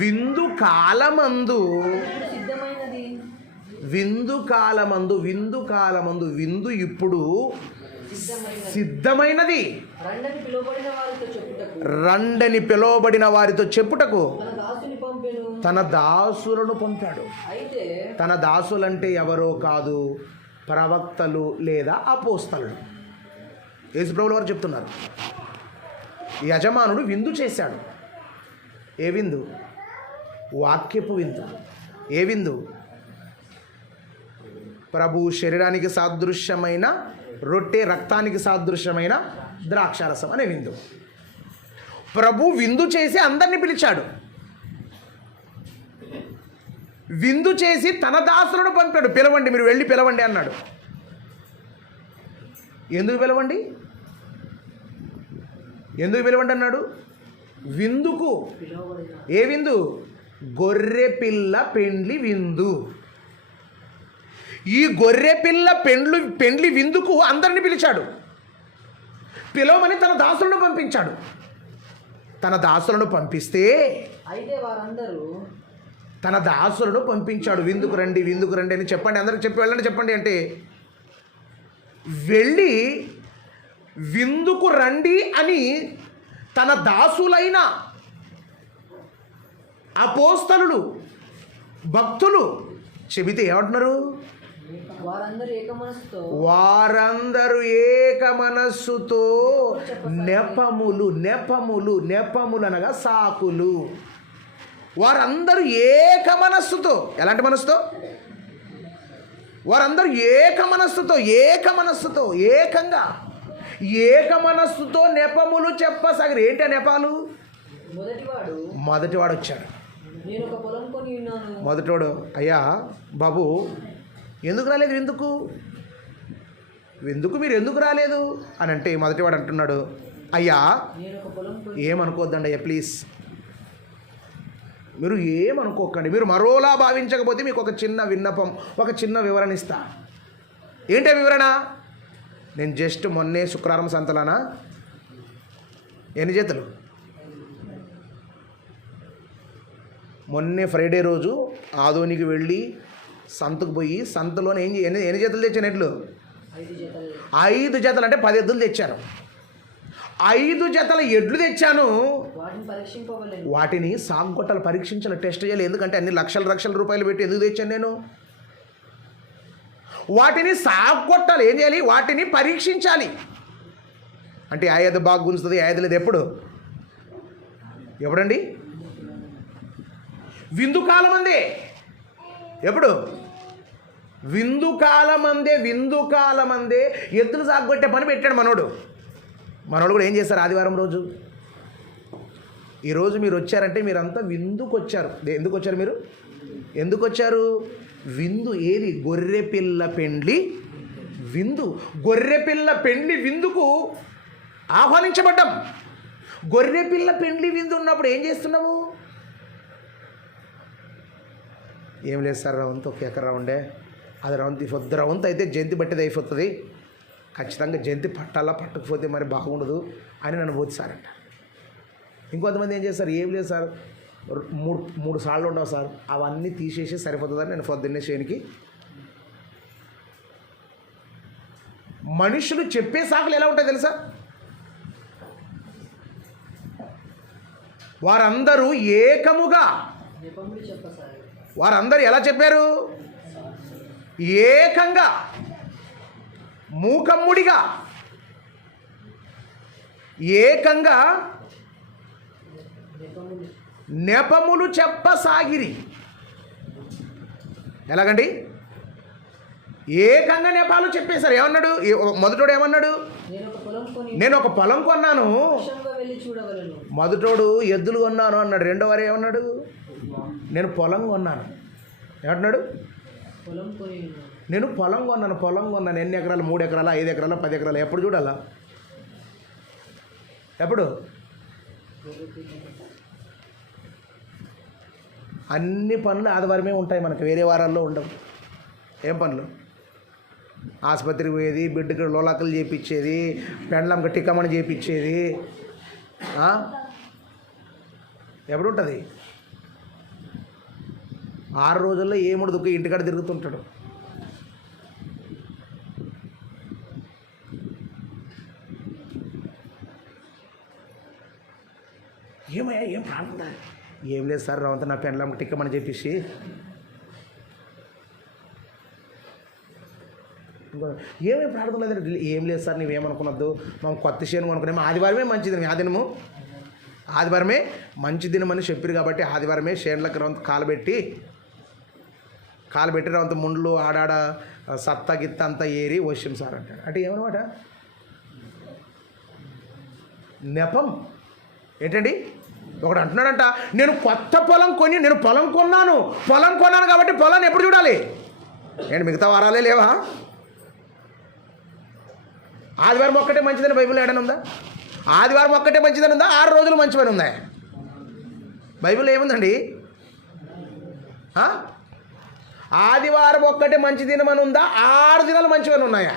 విందు కాలమందు విందు ఇప్పుడు సిద్ధమైనది. రండని పిలువబడిన వారితో చెప్పుటకు తన దాసులను పంపాడు. తన దాసులంటే ఎవరో కాదు, ప్రవక్తలు లేదా అపోస్తలుడు. యేసుప్రభుల వారు చెప్తున్నారు, యజమానుడు విందు చేశాడు. ఏ విందు? వాక్యపు విందు. ఏ విందు? ప్రభు శరీరానికి సాదృశ్యమైన రొట్టె, రక్తానికి సాదృశ్యమైన ద్రాక్షారసం అనే విందు. ప్రభు విందు చేసి అందరినీ పిలిచాడు. విందు చేసి తన దాసులను పంపాడు. పిలవండి, మీరు వెళ్ళి పిలవండి అన్నాడు. ఎందుకు పిలవండి? ఎందుకు పిలవండి అన్నాడు? విందుకు. ఏ విందు? గొర్రె పిల్ల పెండ్లి విందు. ఈ గొర్రె పిల్ల పెండ్లి విందుకు అందరిని పిలిచాడు. పిలవమని తన దాసులను పంపించాడు. తన దాసులను పంపిస్తే తన దాసులను పంపించాడు. విందుకు రండి, విందుకు రండి అని చెప్పండి, అందరికి చెప్పి వెళ్ళండి చెప్పండి అంటే వెళ్ళి విందుకు రండి అని తన దాసులైన అపోస్తలులు, భక్తులు చెబితే ఏమంటున్నారు? వారందరూ ఏక మనస్సుతో నెపములు అనగా సాకులు. వారందరూ ఏక మనస్సుతో. ఎలాంటి మనస్సుతో? వారందరూ ఏక మనస్సుతో ఏక మనస్సుతో నెపములు చెప్పసాగారు. ఏంటి ఆ నెపాలు? మొదటివాడు వచ్చాడు. మొదటివాడు, అయ్యా బాబు ఎందుకు రాలేదు? విందుకు మీరు ఎందుకు రాలేదు అని అంటే మొదటివాడు అంటున్నాడు, అయ్యా ఏమనుకోద్దండి అయ్యా, ప్లీజ్ మీరు ఏమనుకోకండి. మీరు మరోలా భావించకపోతే మీకు ఒక చిన్న విన్నపం, ఒక చిన్న వివరణ ఇస్తా. ఏంటి వివరణ? నేను జస్ట్ మొన్నే శుక్రవారం సంతలానా ఎన్ని జతలు, మొన్నే ఫ్రైడే రోజు ఆదోనికి వెళ్ళి సంతకు పోయి సంతలోనే ఎన్ని జతలు తెచ్చాను? ఎడ్లు 5 జతలు, అంటే 10 ఎద్దులు తెచ్చాను. 5 జతల ఎడ్లు తెచ్చాను. వాటిని సాగుగొట్టాలి, పరీక్షించాలి, టెస్ట్ చేయాలి. ఎందుకంటే అన్ని లక్షల రూపాయలు పెట్టి ఎందుకు తెచ్చాను నేను? వాటిని సాగుగొట్టాలి. ఏం చేయాలి? వాటిని పరీక్షించాలి. అంటే ఆ ఎద్దు బాగా గుంజుతుంది, ఆ ఎద్దు లేదు. ఎప్పుడండి? విందు కాలమందే. ఎప్పుడు? విందు కాలమందే ఎద్దులు సాగుగొట్టే పని పెట్టాడు మనోడు కూడా. ఏం చేస్తారు? ఆదివారం రోజు, ఈరోజు మీరు వచ్చారంటే మీరంతా విందుకు వచ్చారు. ఎందుకు వచ్చారు మీరు? ఎందుకు వచ్చారు? విందు. ఏది? గొర్రె పిల్ల పెండ్లి విందు. గొర్రె పిల్ల పెండ్లి విందుకు ఆహ్వానించబడ్డాం. గొర్రె పిల్ల పెండ్లి విందు ఉన్నప్పుడు ఏం చేస్తున్నాము? ఏం లేదు సార్, రవంతు ఒక ఎకర రౌండే, అది పొద్దు రవంతు అయితే జంతి బట్టేది అయిపోతుంది, ఖచ్చితంగా జంతి పట్టాలా, పట్టకపోతే మరి బాగుండదు అని నన్ను బోధిస్తారంట. ఇంకొంతమంది ఏం చేస్తారు? ఏం లేదు సార్, మూడు సార్లు ఉండవు సార్, అవన్నీ తీసేసి సరిపోతుందని నేను పొద్దున్నే చేనికి. మనుషులు చెప్పే సాకులు ఎలా ఉంటాయి తెలుసా? వారందరూ ఏకముగా, వారందరూ ఎలా చెప్పారు? ఏకంగా, మూకమ్ముడిగా ఏకంగా నెపములు చెప్పసాగిరి. ఎలాగండి? ఏకంగా నెపాలు చెప్పేశారు. ఏమన్నాడు మొదటోడు? ఏమన్నాడు? నేను ఒక పొలం కొన్నాను. మొదటోడు ఎద్దులు కొన్నాను అన్నాడు. రెండో వారు ఏమన్నాడు? నేను పొలం కొన్నాను. ఏమంటున్నాడు? నేను పొలం కొన్నాను. ఎన్ని ఎకరాలు? 3 ఎకరాలు, 5 ఎకరాలు, 10 ఎకరాలు? ఎప్పుడు చూడాలా? ఎప్పుడు? అన్ని పనులు ఆదివారమే ఉంటాయి మనకు, వేరే వారాల్లో ఉండవు. ఏం పనులు? ఆసుపత్రికి పోయేది, బిడ్డకి లోలాకలు చేయించేది, పెండ్లంకి టిక్కమని చేయించేది ఎప్పుడు ఉంటుంది? 6 రోజుల్లో ఏముడు దుఃఖ ఇంటికాడ తిరుగుతుంటాడు. ఏమయ్యా ఏం ప్రార్థన? ఏం లేదు సార్, రావంతా నా పెండ్లంకి టిక్కమని చెప్పేసి. ఏమేమి ప్రార్థన లేదంటే ఏం లేదు సార్, నువ్వేమనుకున్నద్దు, మనం కొత్త చేను అనుకున్నాము. ఆదివారమే మంచి దినం. ఆ దినము ఆదివారమే మంచి దినం అని చెప్పారు కాబట్టి ఆదివారమే చేనులకు రవంత కాలబెట్టి రవంత ముండ్లు ఆడాడ సత్త గిత్త అంతా ఏరి వచ్చాం సార్ అంటాడు. అంటే ఏమన్నమాట? నెపం. ఏంటండి? ఒకడు అంటున్నాడంట, నేను కొత్త పొలం కొని, నేను పొలం కొన్నాను కాబట్టి పొలాన్ని ఎప్పుడు చూడాలి? ఏంటి మిగతా వారాలే లేవా? ఆదివారం ఒక్కటే మంచిదని బైబిల్ ఏడని ఉందా? ఆదివారం ఒక్కటే మంచిదని ఉందా? 6 రోజులు మంచివని ఉందా? బైబిల్ ఏముందండి? ఆదివారం ఒక్కటే మంచి దినమని ఉందా? 6 దినాలు మంచివని ఉన్నాయా?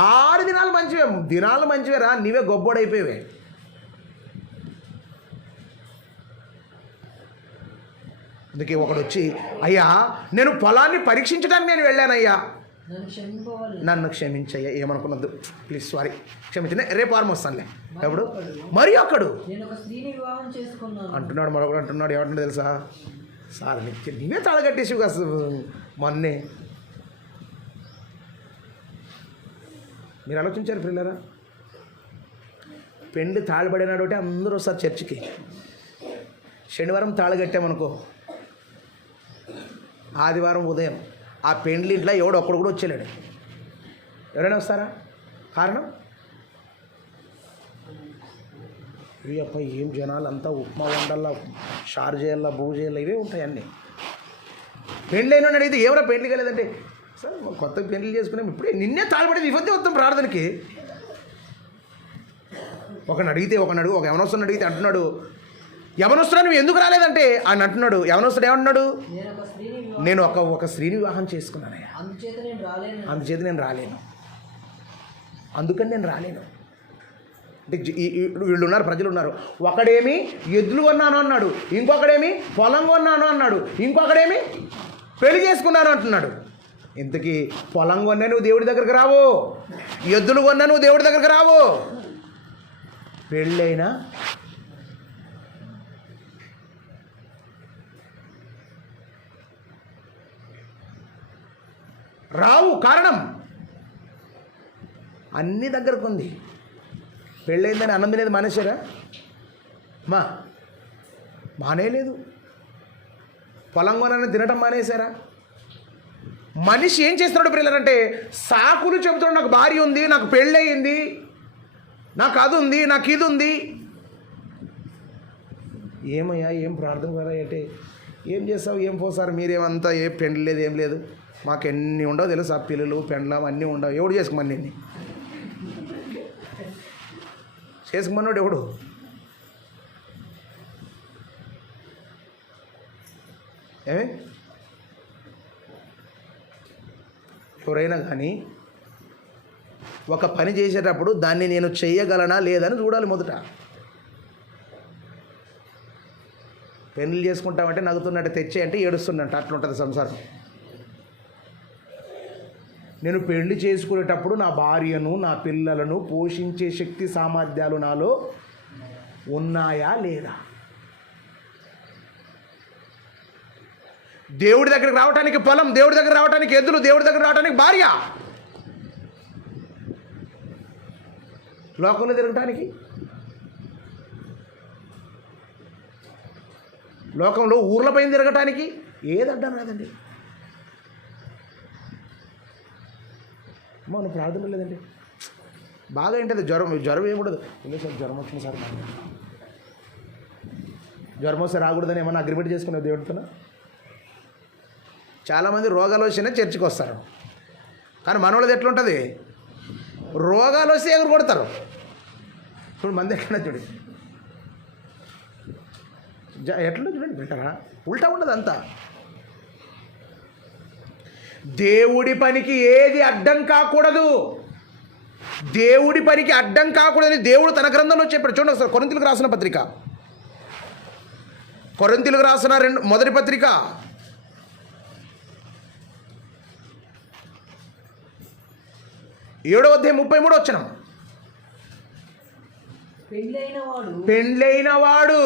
6 దినాలు మంచివే. దినాలు మంచివేరా, నీవే గొబ్బోడైపోయావే. అందుకే ఒకడు వచ్చి, అయ్యా నేను పొలాన్ని పరీక్షించడానికి నేను వెళ్ళానయ్యా, నన్ను క్షమించయ్యా. ఏమనుకున్నద్దు, ప్లీజ్ సారీ, క్షమించండి, రేపు వారం వస్తానులే. ఎప్పుడు? మరి ఒక్కడు అంటున్నాడు, మరొకడు అంటున్నాడు. ఏమంటున్నాడు తెలుసా? సార్ నీవే తాళగట్టేసి మొన్నే. మీరు ఆలోచించారు పిల్లరా? పెండ్లి తాళబడినాడు అంటే అందరూ వస్తారు చర్చికి. శనివారం తాళగట్టామనుకో, ఆదివారం ఉదయం ఆ పెండ్లి ఇంట్లో ఎవడు ఒక్కడు కూడా వచ్చేలేడు. ఎవరైనా వస్తారా? కారణం అప్ప ఏం జనాలు అంతా ఉప్మా వండల్లా, షార్ చేయాల, బూ చేయాల, ఇవే ఉంటాయి అన్నీ. పెండ్లి అయినా అడిగితే ఎవరో పెండ్లి కాలేదంటే, సార్ కొత్త పెండ్లి చేసుకున్నాం, ఇప్పుడే నిన్నే తాళపడేది, ఇవన్నీ వస్తాం ప్రార్థనకి. ఒకరిని అడిగితే ఒక యవనస్తుని అడిగితే అంటున్నాడు, యవనస్తుడు నువ్వు ఎందుకు రాలేదంటే ఆయన అంటున్నాడు, యవనస్తుడు ఏమంటున్నాడు? నేను ఒక స్త్రీని వివాహం చేసుకున్నానయ్యా, అందుచేత నేను రాలేను, అందుకని నేను రాలేను. అంటే వీళ్ళు ఉన్నారు, ప్రజలు ఉన్నారు. ఒకడేమి ఎద్దులు కొన్నాను అన్నాడు, ఇంకొకడేమి పొలం కొన్నాను అన్నాడు, ఇంకొకడేమి పెళ్లి చేసుకున్నాను అంటున్నాడు. ఇంతకీ పొలం కొన్నా నువ్వు దేవుడి దగ్గరికి రావు, ఎద్దులు కొన్నా నువ్వు దేవుడి దగ్గరికి రావు, పెళ్ళైనా రావు. కారణం అన్ని దగ్గరకు ఉంది. పెళ్ళైందని అన్నం తినేది మానేశారా? మానేయలేదు. పొలం కొనని తినటం మానేశారా? మనిషి ఏం చేస్తున్నాడు పిల్లలంటే, సాకులు చెబుతున్నాడు, నాకు భార్య ఉంది, నాకు పెళ్ళయింది, నాకు అది ఉంది, నాకు ఇది ఉంది. ఏమయ్యా ఏం ప్రార్థన కదా అంటే, ఏం చేస్తావు, ఏం పోసారు మీరేమంతా, ఏ పెండ్లి లేదు, ఏం లేదు, మాకు ఎన్ని ఉండవు తెలుసు, ఆ పిల్లలు పెండ్లం అన్నీ ఉండవు. ఎవడు చేసుకోమని నిన్ను చేసుకోమన్నాడు? ఎవడు? ఏమే ఎవరైనా కానీ ఒక పని చేసేటప్పుడు దాన్ని నేను చెయ్యగలనా లేదని చూడాలి మొదట. పెళ్ళి చేసుకుంటామంటే నవ్వుతున్నట్టు, తెచ్చే అంటే ఏడుస్తున్నట్టు, అట్లుంటుంది సంసారం. నేను పెళ్లి చేసుకునేటప్పుడు నా భార్యను, నా పిల్లలను పోషించే శక్తి సామర్థ్యాలు నాలో ఉన్నాయా లేదా? దేవుడి దగ్గరికి రావడానికి పొలం, దేవుడి దగ్గర రావడానికి ఎద్దులు, దేవుడి దగ్గర రావడానికి భార్య. లోకంలో తిరగటానికి? లోకంలో ఊర్లపైన తిరగటానికి ఏదంటారు రాదండి. మనం ప్రార్థన లేదండి. బాగా ఏంటది జ్వరం ఏముండదు. సార్ జ్వరం వచ్చింది సార్, జ్వరం వస్తే రాకూడదని ఏమన్నా అగ్రిమెంట్ చేసుకునే దేవుడితో? చాలామంది రోగాలు వచ్చినా చర్చికి వస్తారు, కానీ మనోళ్ళది ఎట్లుంటుంది? రోగాలు వస్తే ఎగురు కొడతారు. ఇప్పుడు మంది ఎట్లా చూడండి, ఎట్లా చూడండి వింటారా? ఉల్టా ఉండదు అంతా. దేవుడి పనికి ఏది అడ్డం కాకూడదు, దేవుడి పనికి అడ్డం కాకూడదని దేవుడు తన గ్రంథంలో చెప్పాడు. చూడండి ఒకసారి కొరింథీయులకు రాసిన పత్రిక, కొరింథీయులకు రాసిన మొదటి పత్రిక 7వ అధ్యాయం 33వ వచనం. పెండ్లైనవాడు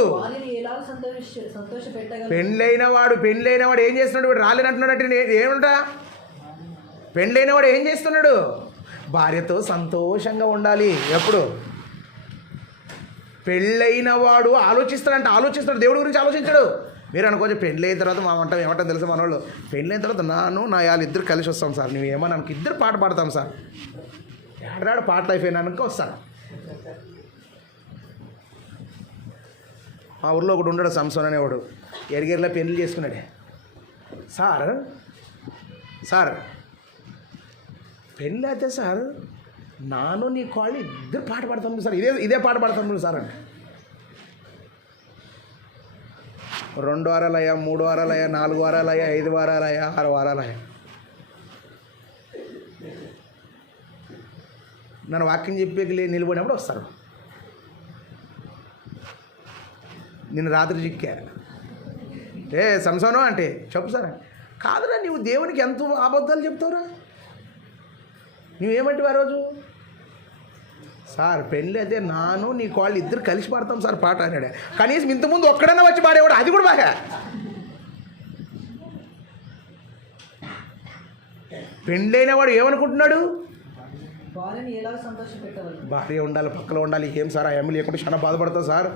ఏం చేస్తున్నాడు? వీడు రాలేనంటున్నాడు. ఏమంటా? పెండ్లైనవాడు ఏం చేస్తున్నాడు? భార్యతో సంతోషంగా ఉండాలి. ఎప్పుడు? పెళ్ళైనవాడు ఆలోచిస్తాడు. దేవుడి గురించి ఆలోచించాడు. మీరు అనుకోవచ్చు పెళ్ళైన తర్వాత మా అంటాం ఏమంటాం తెలుసు మనోళ్ళు, పెళ్ళైన తర్వాత నా వాళ్ళిద్దరు కలిసి వస్తాం సార్, నువ్వు ఏమన్నా అనుకో, ఇద్దరు పాట పాడతాం సార్. ఏడాడు పాటలు అయిపోయినాక వస్తాను. మా ఊర్లో ఒకడు ఉన్నాడు, సంసోన్ అనేవాడు, ఎరిగేర్లో పెళ్లి చేసుకున్నాడే. సార్ పెళ్ళి అయితే సార్ నాను నీ కాళ్ళు ఇద్దరు పాట పాడతాం సార్, ఇదే పాట పాడతాం సార్ అంటే 2 వారాలయ్యా, 3 వారాలయ్యా, 4 వారాలయ్యా, 5 వారాలయ్యా, 6 వారాలయ్యా. నన్ను వాక్యం చెప్పేకి నిలబడినప్పుడు వస్తారు. నేను రాత్రి చిక్కా, సంసోను అంటే చెప్పు సార్. కాదురా, నువ్వు దేవునికి ఎంత అబద్ధాలు చెప్తావురా, నువ్వేమంటివి ఆ రోజు? సార్ పెళ్ళి అయితే నాను నీ కాళ్ళు ఇద్దరు కలిసి పాడతాం సార్ పాట అన్నాడు. కనీసం ఇంతకుముందు ఒక్కడన్నా వచ్చి పాడేవాడు, అది కూడా బాగా. పెళ్ళైన వాడు ఏమనుకుంటున్నాడు? భార్య ఉండాలి, పక్కలో ఉండాలి. ఏం సార్ ఆ ఎమ్మెల్యే లేకుండా చాలా బాధపడతా సార్.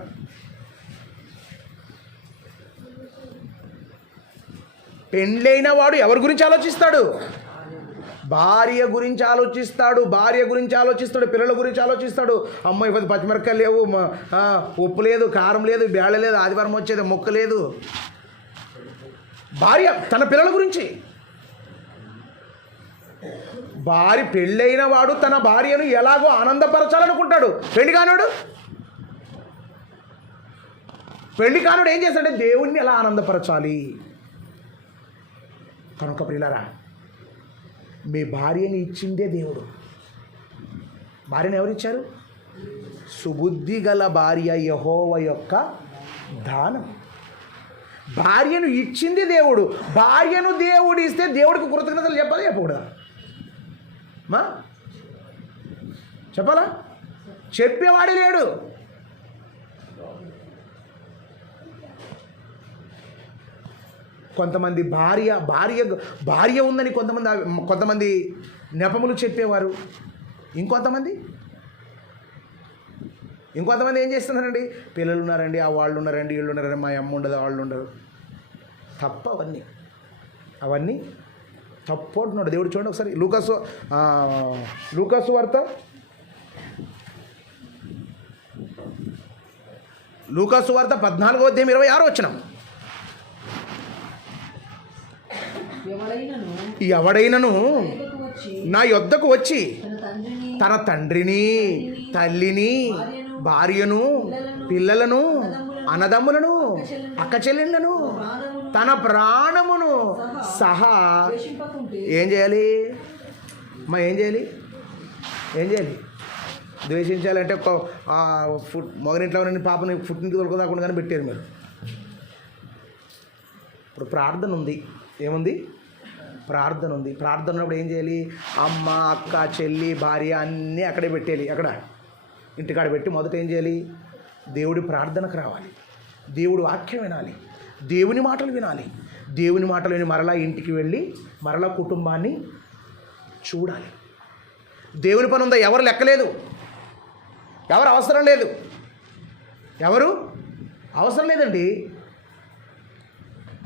పెళ్ళైన వాడు ఎవరి గురించి ఆలోచిస్తాడు? భార్య గురించి ఆలోచిస్తాడు, పిల్లల గురించి ఆలోచిస్తాడు. అమ్మాయి పది పచ్చిమిరకాయలు లేవు, ఉప్పు లేదు, కారం లేదు, బేళ లేదు, ఆదివారం వచ్చేది మొక్క లేదు. భార్య తన పిల్లల గురించి. భార్య పెళ్ళైన వాడు తన భార్యను ఎలాగో ఆనందపరచాలనుకుంటాడు. పెళ్లి కానుడు ఏం చేస్తాడంటే దేవుణ్ణి ఎలా ఆనందపరచాలి. కనుక ప్రియులారా, మీ భార్యని ఇచ్చిందే దేవుడు. భార్యను ఎవరిచ్చారు? సుబుద్ధి గల భార్య యెహోవా యొక్క దానం. భార్యను ఇచ్చింది దేవుడు. భార్యను దేవుడు ఇస్తే దేవుడికి కృతజ్ఞతలు చెప్పాలా చెప్పకూడదా? చెప్పాలా? చెప్పేవాడు లేడు. కొంతమంది భార్య ఉందని కొంతమంది నెపములు చెప్పేవారు. ఇంకొంతమంది ఏం చేస్తున్నారండి? పిల్లలు ఉన్నారండి, ఆ వాళ్ళు ఉన్నారండి, వీళ్ళు ఉన్నారండి, మా అమ్మ ఉండదు, వాళ్ళు ఉండరు. తప్ప అవన్నీ తప్పు అంటున్నాడు దేవుడు. చూడండి ఒకసారి లూకాసు వార్త 14వ అధ్యాయం 26వ వచనం. ఎవడైనను నా యొద్దకు వచ్చి తన తండ్రిని, తల్లిని, భార్యను, పిల్లలను, అన్నదమ్ములను, అక్కచెల్లెళ్ళను, తన ప్రాణమును సహా ఏం చేయాలి? ఏం చేయాలి? ద్వేషించాలంటే మగనింట్లో ఉన్న పాపని పుట్టినకి తొలకదాకుండా కానీ పెట్టారు మీరు. ఇప్పుడు ప్రార్థన ఉంది. ఏముంది? ప్రార్థన ఉంది. ప్రార్థన ఉన్నప్పుడు ఏం చేయాలి? అమ్మ, అక్క, చెల్లి, భార్య అన్నీ అక్కడే పెట్టేయాలి. అక్కడ ఇంటికాడ పెట్టి మొదట ఏం చేయాలి? దేవుడి ప్రార్థనకు రావాలి, దేవుడి వాక్యం వినాలి, దేవుని మాటలు వినాలి. దేవుని మాటలు విని మరలా ఇంటికి వెళ్ళి మరలా కుటుంబాన్ని చూడాలి. దేవుని పని ఉందా? ఎవరు లెక్కలేదు. ఎవరు అవసరం లేదు, ఎవరు అవసరం లేదండి.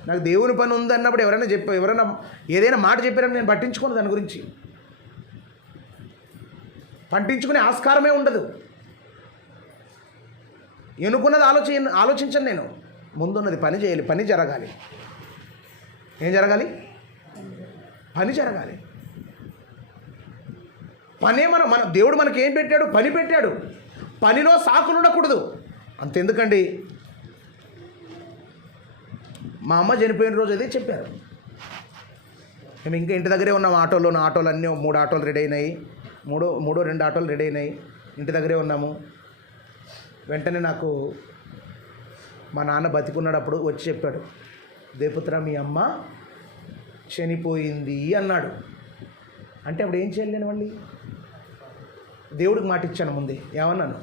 నాకు దేవుని పని ఉందన్నప్పుడు ఎవరైనా ఏదైనా మాట చెప్పారని నేను పట్టించుకోను, దాని గురించి పట్టించుకునే ఆస్కారమే ఉండదు. ఎన్నుకున్నది ఆలోచించను నేను. ముందున్నది పని చేయాలి, పని జరగాలి. ఏం జరగాలి? పని జరగాలి. పనే మన దేవుడు మనకి ఏం పెట్టాడు? పని పెట్టాడు. పనిలో సాకులు ఉండకూడదు. అంతెందుకండి, మా అమ్మ చనిపోయిన రోజు అదే చెప్పారు. మేము ఇంకా ఇంటి దగ్గరే ఉన్నాం. ఆటోలు అన్నీ 3 ఆటోలు రెడీ అయినాయి, 2 ఆటోలు రెడీ అయినాయి. ఇంటి దగ్గరే ఉన్నాము. వెంటనే నాకు మా నాన్న బతికున్నాడు, అప్పుడు వచ్చి చెప్పాడు, దేపుత్ర మీ అమ్మ చనిపోయింది అన్నాడు. అంటే అప్పుడు ఏం చేయాలి? నేను మళ్ళీ దేవుడికి మాట ఇచ్చాను ముందే. ఏమన్నాను?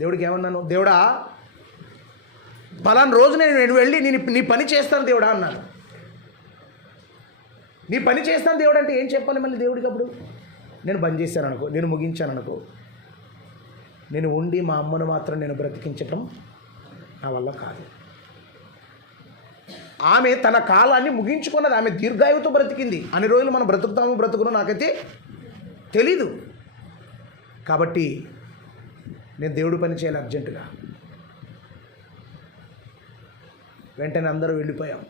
దేవుడికి ఏమన్నాను? దేవుడా, పలానా రోజు నేను వెళ్ళి నీ పని చేస్తాను దేవుడా అన్నాను. నీ పని చేస్తాను దేవుడు అంటే ఏం చెప్పాలి మళ్ళీ దేవుడికి? అప్పుడు నేను బంద్ చేశాను అనుకో, నేను ముగించాను అనుకో, నేను ఉండి మా అమ్మను మాత్రం నేను బ్రతికించటం నా వల్ల కాదు. ఆమె తన కాలాన్ని ముగించుకున్నది, ఆమె దీర్ఘాయువుతో బ్రతికింది. అన్ని రోజులు మనం బ్రతుకును నాకైతే తెలీదు. కాబట్టి నేను దేవుడి పని చేయాలి అర్జెంటుగా. వెంటనే అందరూ వెళ్ళిపోయాం.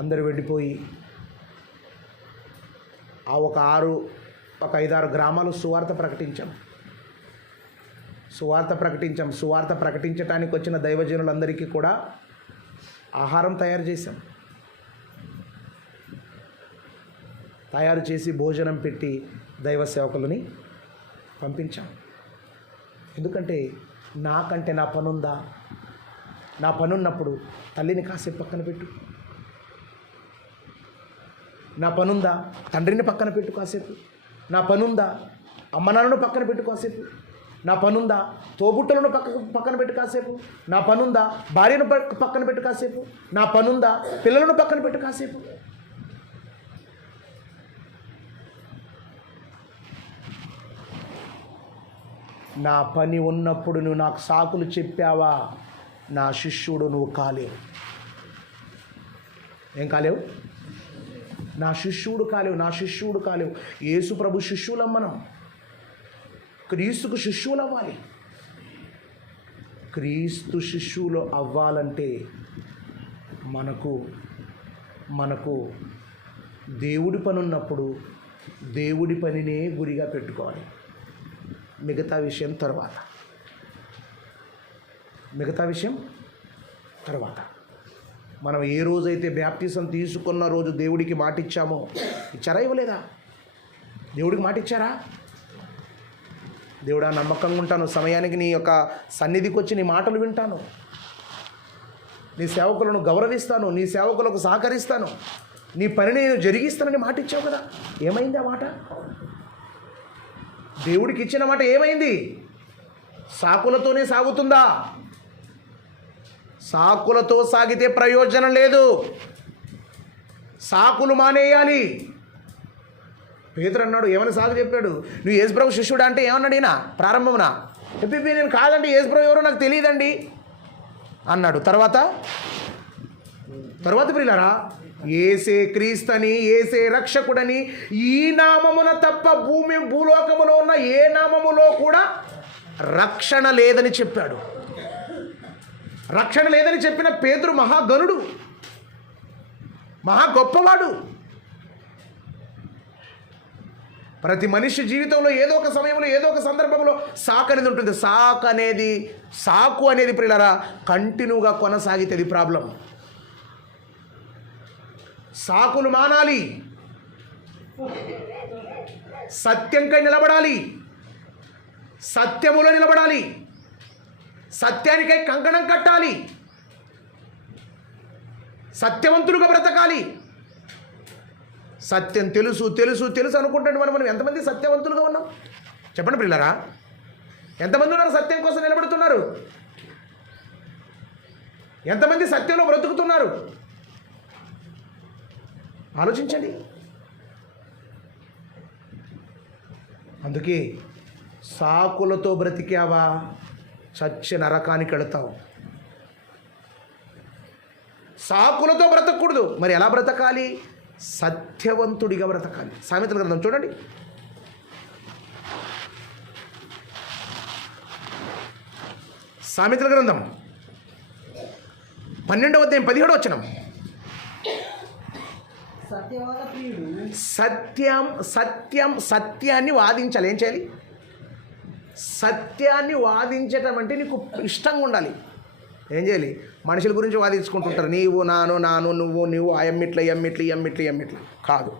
అందరూ వెళ్ళిపోయి ఒక 5-6 గ్రామాలు సువార్త ప్రకటించాం. సువార్త ప్రకటించడానికి వచ్చిన దైవజనులందరికీ కూడా ఆహారం తయారు చేశాం. తయారు చేసి భోజనం పెట్టి దైవ సేవకులని పంపించాం. ఎందుకంటే నాకంటే నా పనుందా? నా పనున్నప్పుడు తల్లిని కాసేపు పక్కన పెట్టు. నా పనుందా? తండ్రిని పక్కన పెట్టు కాసేపు. నా పనుందా? అమ్మ నాన్నను పక్కన పెట్టు కాసేపు. నా పనుందా? తోబుట్టలను పక్కన పెట్టు కాసేపు. నా పనుందా? భార్యను పక్కన పెట్టు కాసేపు. నా పనుందా? పిల్లలను పక్కన పెట్టు కాసేపు. నా పని ఉన్నప్పుడు నువ్వు నాకు సాకులు చెప్పావా, నా శిష్యుడు నువ్వు కాలేవు. ఏం కాలేవు? నా శిష్యుడు కాలేవు. యేసు ప్రభు శిష్యులం. మనం క్రీస్తుకు శిష్యులు అవ్వాలి. క్రీస్తు శిష్యులు అవ్వాలంటే మనకు దేవుడి పని ఉన్నప్పుడు దేవుడి పనినే గురిగా పెట్టుకోవాలి. మిగతా విషయం తర్వాత. మనం ఏ రోజైతే బ్యాప్టిజం తీసుకున్న రోజు దేవుడికి మాట ఇచ్చామో, ఇచ్చారా ఇవ్వలేదా? దేవుడికి మాట ఇచ్చారా? దేవుడా, నమ్మకంగా ఉంటాను, సమయానికి నీ యొక్క సన్నిధికి వచ్చి నీ మాటలు వింటాను, నీ సేవకులను గౌరవిస్తాను, నీ సేవకులకు సహకరిస్తాను, నీ పనిని నేను జరిగిస్తానని మాట ఇచ్చావు కదా. ఏమైంది ఆ మాట? దేవుడికి ఇచ్చిన మాట ఏమైంది? సాకులతోనే సాగుతుందా? సాకులతో సాగితే ప్రయోజనం లేదు. సాకులు మానేయాలి. పేతురు అన్నాడు, ఏమని సాగు చెప్పాడు? నువ్వు యేసుప్రభు శిష్యుడా అంటే ఏమన్నాడు ఈయన ప్రారంభమున? నేను కాదండి, యేసుప్రభు ఎవరో నాకు తెలియదండి అన్నాడు. తర్వాత ప్రియులారా, ఏసే క్రీస్తని, ఏసే రక్షకుడని, ఈ నామమున తప్ప భూలోకములో ఉన్న ఏ నామములో కూడా రక్షణ లేదని చెప్పాడు. రక్షణ లేదని చెప్పిన పేతురు మహాగణుడు, మహా గొప్పవాడు. ప్రతి మనిషి జీవితంలో ఏదో ఒక సమయంలో, ఏదో ఒక సందర్భంలో సాకు అనేది ఉంటుంది. సాకు అనేది ప్రియులారా కంటిన్యూగా కొనసాగితే ప్రాబ్లం. సాకులు మానాలి. సత్యంకై నిలబడాలి. సత్యములో నిలబడాలి. సత్యానికై కంకణం కట్టాలి. సత్యవంతులుగా బ్రతకాలి. సత్యం తెలుసు అనుకుంటాడు. మనం ఎంతమంది సత్యవంతులుగా ఉన్నాం చెప్పండి ప్రియులారా? ఎంతమంది ఉన్నారు సత్యం కోసం నిలబడుతున్నారు? ఎంతమంది సత్యంలో బ్రతుకుతున్నారు? ఆలోచించండి. అందుకే సాకులతో బ్రతికావా చచ్చి నరకానికి వెళతావు. సాకులతో బ్రతకూడదు. మరి ఎలా బ్రతకాలి? సత్యవంతుడిగా బ్రతకాలి. సామెతల గ్రంథం చూడండి, సామెతల గ్రంథం 12వ అధ్యాయం 17వ వచనం. సత్యాన్ని వాదించాలి. ఏం చేయాలి? సత్యాన్ని వాదించటం అంటే నీకు ఇష్టంగా ఉండాలి. ఏం చేయాలి? మనుషుల గురించి వాదించుకుంటుంటారు. నీవు నాను నువ్వు ఎమ్మిట్ల కాదు.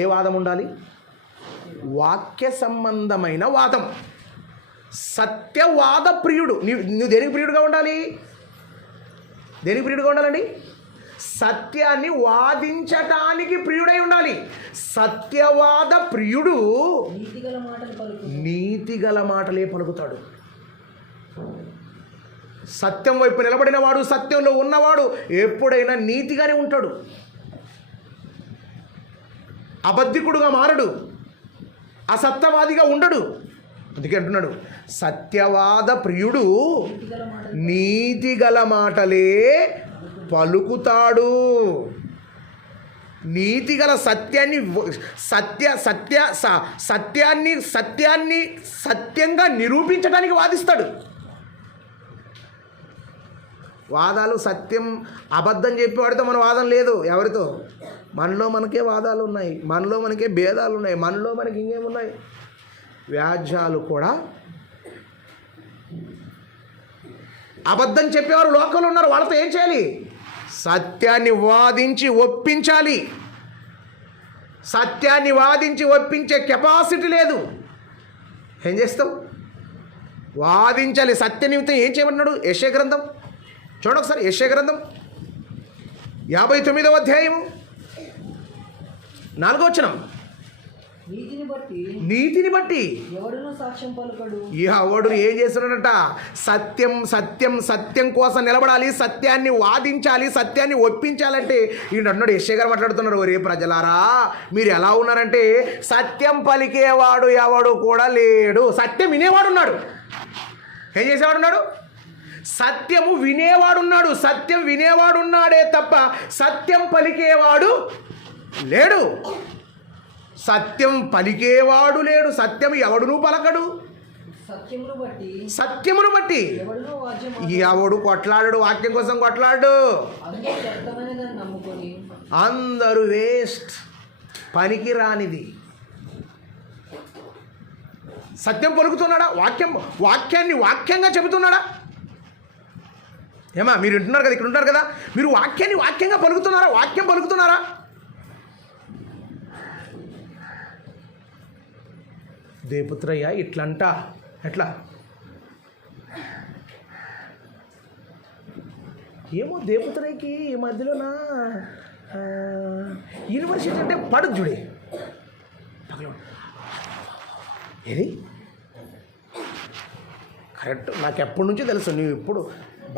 ఏ వాదం ఉండాలి? వాక్య సంబంధమైన వాదం. సత్యవాద ప్రియుడు. నువ్వు దేనికి ప్రియుడుగా ఉండాలి? దేనికి ప్రియుడుగా ఉండాలండి? సత్యాన్ని వాదించటానికి ప్రియుడై ఉండాలి. సత్యవాద ప్రియుడు నీతిగల మాటలే పలుకుతాడు. సత్యం వైపు నిలబడిన వాడు, సత్యంలో ఉన్నవాడు ఎప్పుడైనా నీతిగానే ఉంటాడు. అబద్ధికుడుగా మారడు, అసత్యవాదిగా ఉండడు. అందుకే అంటున్నాడు, సత్యవాద ప్రియుడు నీతిగల మాటలే పలుకుతాడు. నీతిగల సత్యాన్ని సత్యంగా నిరూపించడానికి వాదిస్తాడు. వాదాలు సత్యం అబద్ధం చెప్పేవాడితో మన వాదం లేదు. ఎవరితో? మనలో మనకే వాదాలు ఉన్నాయి, మనలో మనకే భేదాలు ఉన్నాయి, మనలో మనకి ఇంకేమున్నాయి? వ్యాజ్యాలు కూడా. అబద్ధం చెప్పేవారు లోకంలో ఉన్నారు. వాళ్ళతో ఏం చేయాలి? సత్యాన్ని వాదించి ఒప్పించాలి. సత్యాన్ని వాదించి ఒప్పించే కెపాసిటీ లేదు. ఏం చేస్తావు? వాదించాలి. సత్య నిమిత్తం ఏం చేయమన్నాడు? యెషయా గ్రంథం చూడండి ఒకసారి. యెషయా గ్రంథం 59వ అధ్యాయము 4వ వచనం. నీతిని బట్టి ఎవడు ఏం చేస్తున్నాడట? సత్యం కోసం నిలబడాలి. సత్యాన్ని వాదించాలి. సత్యాన్ని ఒప్పించాలంటే ఈయన అన్నాడు, యెషయా గారు మాట్లాడుతున్నారు, ఒరే ప్రజలారా మీరు ఎలా ఉన్నారంటే సత్యం పలికేవాడు ఎవడు కూడా లేడు. సత్యం వినేవాడు ఉన్నాడు. ఏం చేసేవాడున్నాడు? సత్యము వినేవాడున్నాడు. సత్యం వినేవాడున్నాడే తప్ప సత్యం పలికేవాడు లేడు. సత్యం పలికేవాడు లేడు. సత్యం ఎవడును పలకడు. సత్యమును బట్టి ఎవడు కొట్లాడు? వాక్యం కోసం కొట్లాడు. అందరూ వేస్ట్, పనికి రానిది. సత్యం పలుకుతున్నాడా? వాక్యంగా చెబుతున్నాడా? ఏమా మీరు వింటున్నారు కదా, ఇక్కడ ఉంటారు కదా, మీరు వాక్యంగా పలుకుతున్నారా? వాక్యం పలుకుతున్నారా? దేపుత్రయ్య ఇట్లంట. ఎట్లా? ఏమో దేపుత్రయ్యకి ఈ మధ్యలోన యూనివర్సిటీ అంటే పడదు చూడే. ఏది కరెక్ట్. నాకు ఎప్పటి నుంచో తెలుసు, నువ్వు ఇప్పుడు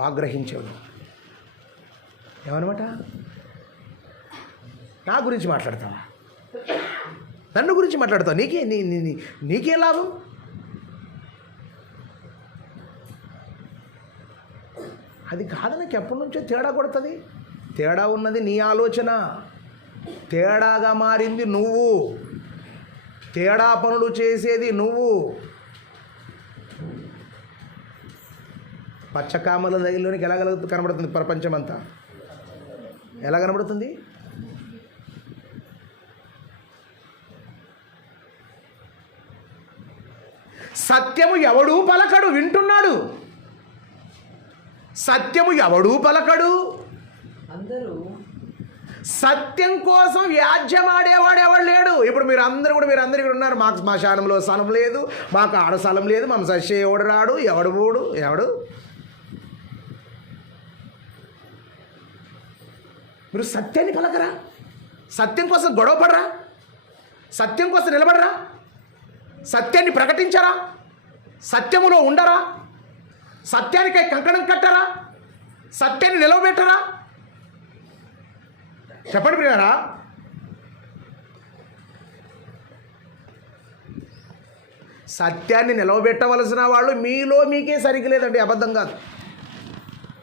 బాగా గ్రహించావు. ఏమన్నమాట? నా గురించి మాట్లాడతావా? నన్ను గురించి మాట్లాడతావు? నీకే లాభం? అది కాదు. నాకు ఎప్పటి నుంచో తేడా కొడుతుంది. తేడా ఉన్నది నీ ఆలోచన. తేడాగా మారింది నువ్వు. తేడా పనులు చేసేది నువ్వు. పచ్చకామల దగ్గరలోనికి ఎలా కనబడుతుంది ప్రపంచం అంతా? ఎలా కనబడుతుంది? సత్యము ఎవడూ పలకడు. వింటున్నాడు. సత్యము ఎవడూ పలకడు. సత్యం కోసం వ్యాజ్యమాడేవాడు ఎవడు లేడు. ఇప్పుడు మీరందరూ ఇక్కడ ఉన్నారు. మాకు శ్మశానంలో స్థలం లేదు, మాకు ఆడ స్థలం లేదు, మా సస్య ఎవడు రాడు, ఎవడు మీరు సత్యాన్ని పలకరా? సత్యం కోసం గొడవపడరా? సత్యం కోసం నిలబడరా? సత్యాన్ని ప్రకటించరా? సత్యములో ఉండరా? సత్యానికై కంకణం కట్టరా? సత్యాన్ని నిలవబెట్టరా? చెప్పండి ప్రియారా. సత్యాన్ని నిలవబెట్టవలసిన వాళ్ళు మీలో మీకే సరిగ్గా లేదండి, అబద్ధం కాదు.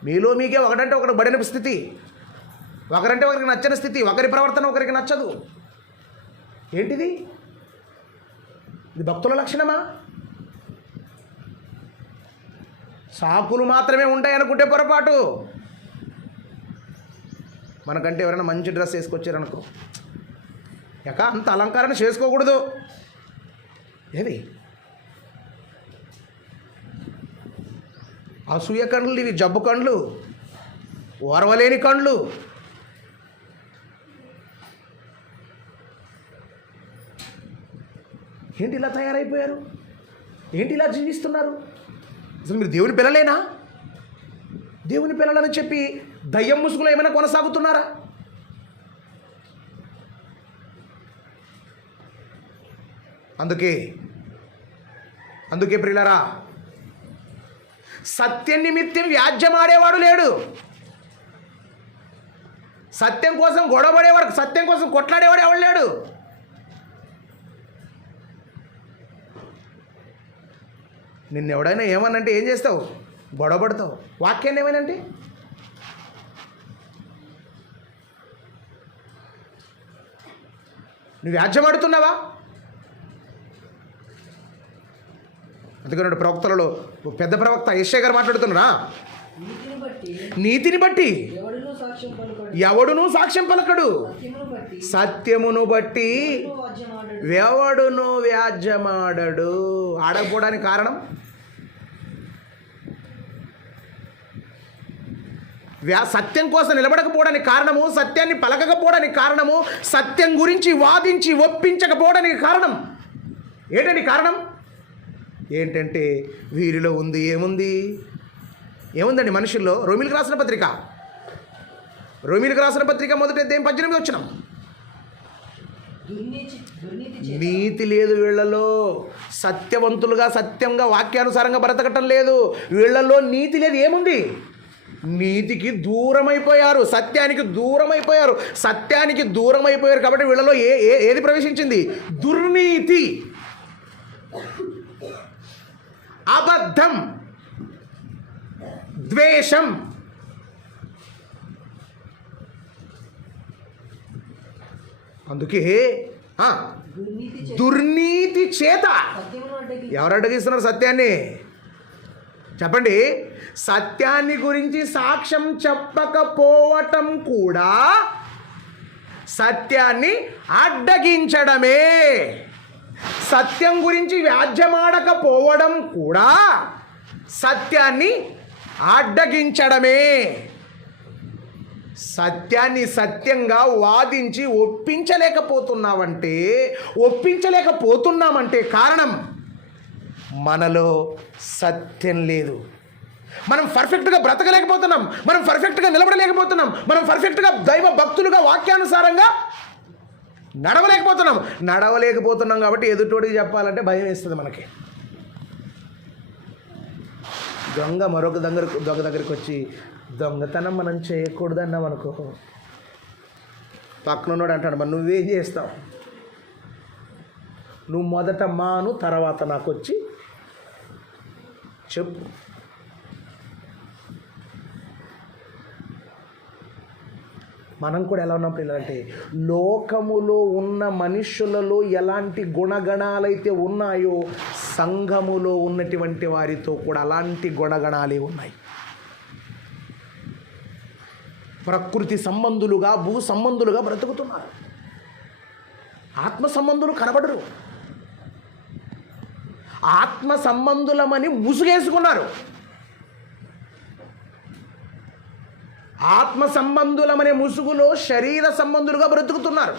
మీలో మీకే ఒకటంటే ఒకటి బడిన స్థితి, ఒకరంటే ఒకరికి నచ్చని స్థితి, ఒకరి ప్రవర్తన ఒకరికి నచ్చదు. ఏంటిది? ఇది భక్తుల లక్షణమా? సాకులు మాత్రమే ఉంటాయి అనుకుంటే పొరపాటు. మనకంటే ఎవరైనా మంచి డ్రెస్ వేసుకొచ్చారనుకో, అంత అలంకరణ చేసుకోకూడదు. ఏది అసూయ కండ్లు, ఇవి జబ్బు కండ్లు, ఓర్వలేని కండ్లు. ఏంటి ఇలా తయారైపోయారు? ఏంటి ఇలా జీవిస్తున్నారు? అసలు మీరు దేవుని పిల్లలేనా? దేవుని పిల్లలని చెప్పి దయ్యం ముసుగులో ఏమైనా కొనసాగుతున్నారా? అందుకే ప్రియులారా, సత్యం నిమిత్తం వ్యాజ్యమాడేవాడు లేడు. సత్యం కోసం గొడవపడేవాడు, సత్యం కోసం కొట్లాడేవాడు ఎవడు లేడు. నిన్ను ఎవడైనా ఏమనంటే ఏం చేస్తావు? గొడవపడతావు. వాక్యాన్ని ఏమైనంటే నువ్వు వ్యాజ్యమాడుతున్నావా? అందుకని ప్రవక్తలలో పెద్ద ప్రవక్త యెషయా గారు మాట్లాడుతున్నారా, నీతిని బట్టి ఎవడునూ సాక్ష్యం పలకడు, సత్యమును బట్టి ఎవడును వ్యాజ్యమాడడు. ఆడకపోవడానికి కారణం, సత్యం కోసం నిలబడకపోవడానికి కారణము, సత్యాన్ని పలకకపోవడానికి కారణము, సత్యం గురించి వాదించి ఒప్పించకపోవడానికి కారణం ఏంటండి? కారణం ఏంటంటే వీరిలో ఉంది ఏముందండి మనుషుల్లో? రోమీలకు రాసిన పత్రిక మొదటి అధ్యాయం 18 వచ్చినాం. నీతి లేదు వీళ్ళలో. సత్యవంతులుగా సత్యంగా వాక్యానుసారంగా బ్రతకటం లేదు వీళ్ళలో. నీతి లేదు. ఏముంది? నీతికి దూరమైపోయారు, సత్యానికి దూరమైపోయారు కాబట్టి వీళ్ళలో ఏది ప్రవేశించింది? దుర్నీతి, అబద్ధం, ద్వేషం. అందుకే దుర్నీతి చేత ఎవరు అడ్డగిస్తున్నారు సత్యాన్ని? చెప్పండి. సత్యాన్ని గురించి సాక్ష్యం చెప్పకపోవటం కూడా సత్యాన్ని అడ్డగించడమే. సత్యం గురించి వ్యాజ్యమాడకపోవడం కూడా సత్యాన్ని అడ్డగించడమే. సత్యాన్ని సత్యంగా వాదించి ఒప్పించలేకపోతున్నామంటే కారణం మనలో సత్యం లేదు. మనం పర్ఫెక్ట్గా బ్రతకలేకపోతున్నాం, మనం పర్ఫెక్ట్గా నిలబడలేకపోతున్నాం, మనం పర్ఫెక్ట్గా దైవ భక్తులుగా వాక్యానుసారంగా నడవలేకపోతున్నాం కాబట్టి ఎదుటోడికి చెప్పాలంటే భయం వేస్తుంది మనకి. మరొక దొంగ దగ్గరికి వచ్చి దొంగతనం మనం చేయకూడదు అన్నాం అనుకో, పక్కనున్నాడు అంటాడు, మరి నువ్వేం చేస్తావు? నువ్వు మొదట మాను, తర్వాత నాకు వచ్చి చెప్పు. మనం కూడా ఎలా ఉన్నాం పిల్లలంటే, లోకములో ఉన్న మనుషులలో ఎలాంటి గుణగణాలైతే ఉన్నాయో సంఘములో ఉన్నటువంటి వారితో కూడా అలాంటి గుణగణాలే ఉన్నాయి. ప్రకృతి సంబంధులుగా, భూ సంబంధులుగా బ్రతుకుతున్నారు. ఆత్మ సంబంధులు కనబడరు. ఆత్మ సంబంధులమని ముసుగేసుకున్నారు. ఆత్మ సంబంధులమనే ముసుగులో శరీర సంబంధులుగా బ్రతుకుతున్నారు.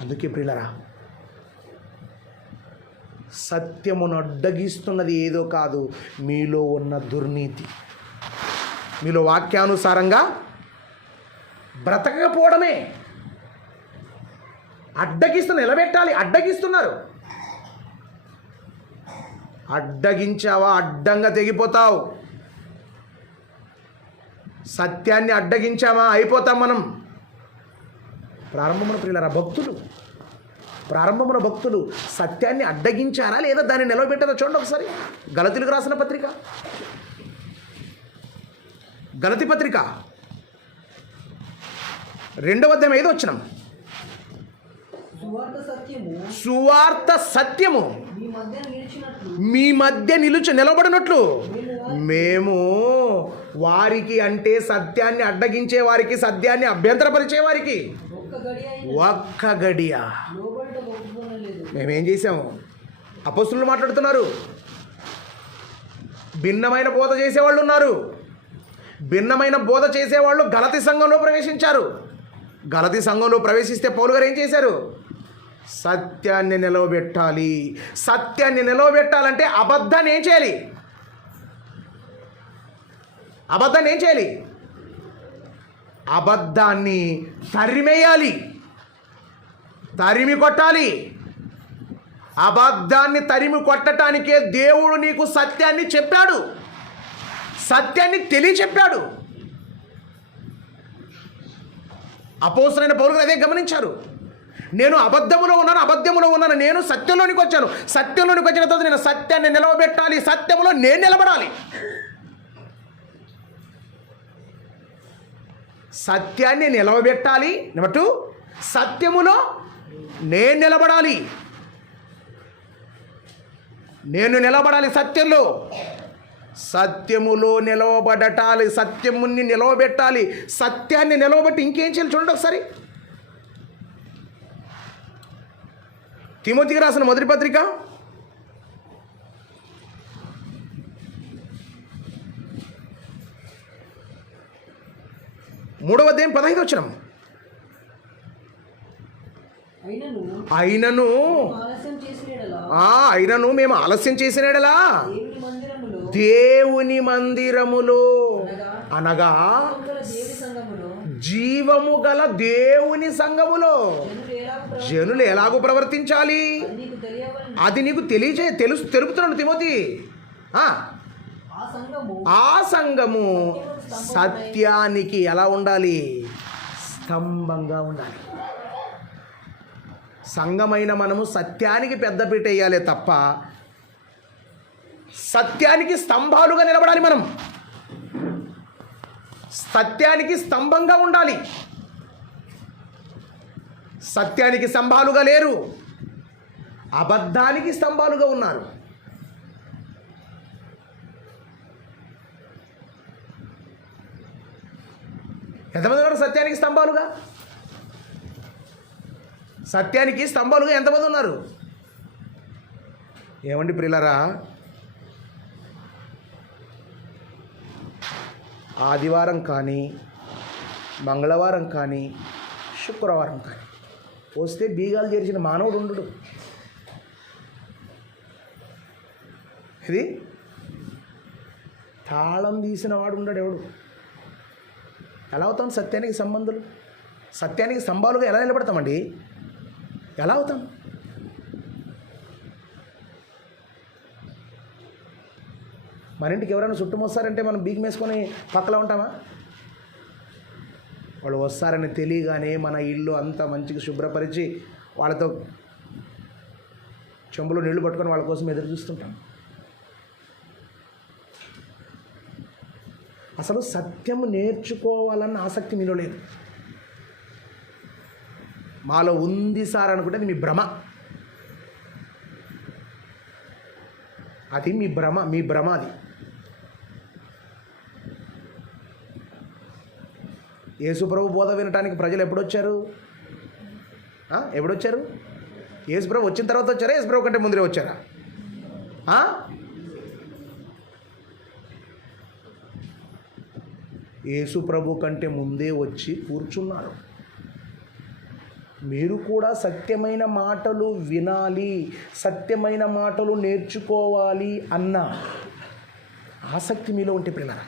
అందుకే ప్రియులరా, సత్యమును అడ్డగిస్తున్నది ఏదో కాదు, మీలో ఉన్న దుర్నీతి. మీలో వాక్యానుసారంగా బ్రతకకపోవడమే. నిలబెట్టాలి, అడ్డగిస్తున్నారు. అడ్డగించావా అడ్డంగా తెగిపోతావు. సత్యాన్ని అడ్డగించావా అయిపోతాం మనం. ప్రారంభమున ప్రియులారా ప్రారంభమున భక్తులు సత్యాన్ని అడ్డగించారా లేదా దాన్ని నిలవబెట్టారా చూడండి ఒకసారి. గలతీలకు రాసిన పత్రిక, గలతీ పత్రిక 2వ అధ్యాయం 5వ వచనం. సువార్త సత్యము మీ మధ్య నిలబడినట్లు మేము వారికి, అంటే సత్యాన్ని అడ్డగించే వారికి, సత్యాన్ని అభ్యంతరపరిచే వారికి ఒక్క గడియ మేమేం చేసాము? అపోస్తులు మాట్లాడుతున్నారు. భిన్నమైన బోధ చేసేవాళ్ళు ఉన్నారు. భిన్నమైన బోధ చేసేవాళ్ళు గలతీ సంఘంలో ప్రవేశించారు. గలతీ సంఘంలో ప్రవేశిస్తే పౌలు గారు ఏం చేశారు? సత్యాన్ని నిలవబెట్టాలి. సత్యాన్ని నిలవబెట్టాలంటే అబద్ధాన్ని ఏం చేయాలి? అబద్ధాన్ని ఏం చేయాలి? అబద్ధాన్ని తరిమేయాలి, తరిమి కొట్టాలి. అబద్ధాన్ని తరిమి కొట్టడానికే దేవుడు నీకు సత్యాన్ని చెప్పాడు, సత్యాన్ని తెలియచెప్పాడు. అపోస్తలుడైన పౌలు గారు అదే గమనించారు. నేను అబద్ధములో ఉన్నాను, నేను సత్యంలోనికి వచ్చాను. సత్యంలోనికి వచ్చిన తర్వాత నేను సత్యాన్ని నిలవబెట్టాలి, సత్యములో నేను నిలబడాలి. సత్యాన్ని నిలవబెట్టాలి. నెంబర్ 2, సత్యములో నేను నిలబడాలి. నేను నిలబడాలి సత్యంలో. సత్యములో నిలవబడటాలి, సత్యముని నిలవబెట్టాలి. సత్యాన్ని నిలవబెట్టి ఇంకేం చేయాలి చూడండి ఒకసారి. తిమోతికి రాసిన మొదటి పత్రిక 3వ అధ్యాయం 15వ వచనం. అయినను మేము ఆలస్యం చేసిన యెడల దేవుని మందిరములో అనగా జీవము గల దేవుని సంఘములో జనులు ఎలాగో ప్రవర్తించాలి అది నీకు తెలుపుతున్నాడు తిమోతి. ఆ సంఘము సత్యానికి ఎలా ఉండాలి? స్తంభంగా ఉండాలి. సంఘమైన మనము సత్యానికి పెద్దపీట వేయాలి తప్ప సత్యానికి స్తంభాలుగా నిలబడాలి. మనం సత్యానికి స్తంభంగా ఉండాలి. సత్యానికి స్తంభాలుగా లేరు, అబద్ధానికి స్తంభాలుగా ఉన్నారు. ఎంతమంది ఉన్నారు సత్యానికి స్తంభాలుగా? సత్యానికి స్తంభాలుగా ఎంతమంది ఉన్నారు? ఏమండి ప్రియులారా, ఆదివారం కానీ మంగళవారం కానీ శుక్రవారం కానీ వస్తే బీగాలు చేర్చిన మానవుడు ఉండడు. ఇది తాళం తీసిన వాడు ఉండడు ఎవడు. ఎలా అవుతాం సత్యానికి సంబంధాలు? సత్యానికి స్తంభాలుగా ఎలా నిలబడతామండి? ఎలా అవుతాం? మన ఇంటికి ఎవరైనా చుట్టుమొస్తారంటే మనం బీగం వేసుకొని పక్కలో ఉంటామా? వాళ్ళు వస్తారని తెలియగానే మన ఇల్లు అంతా మంచిగా శుభ్రపరిచి వాళ్ళతో చెంబులో నీళ్లు పట్టుకొని వాళ్ళ కోసం ఎదురు చూస్తుంటాం. అసలు సత్యము నేర్చుకోవాలన్న ఆసక్తి మీలో లేదు. మాలో ఉంది సార్ అనుకుంటే అది మీ భ్రమ. అది మీ భ్రమ అది. యేసుప్రభు బోధ వినటానికి ప్రజలు ఎప్పుడొచ్చారు? యేసుప్రభు వచ్చిన తర్వాత వచ్చారా? యేసుప్రభు కంటే ముందరే వచ్చారా? యేసుప్రభు కంటే ముందే వచ్చి కూర్చున్నారు. మీరు కూడా సత్యమైన మాటలు వినాలి, సత్యమైన మాటలు నేర్చుకోవాలి అన్న ఆసక్తి మీలో ఉంటే పిల్లరా,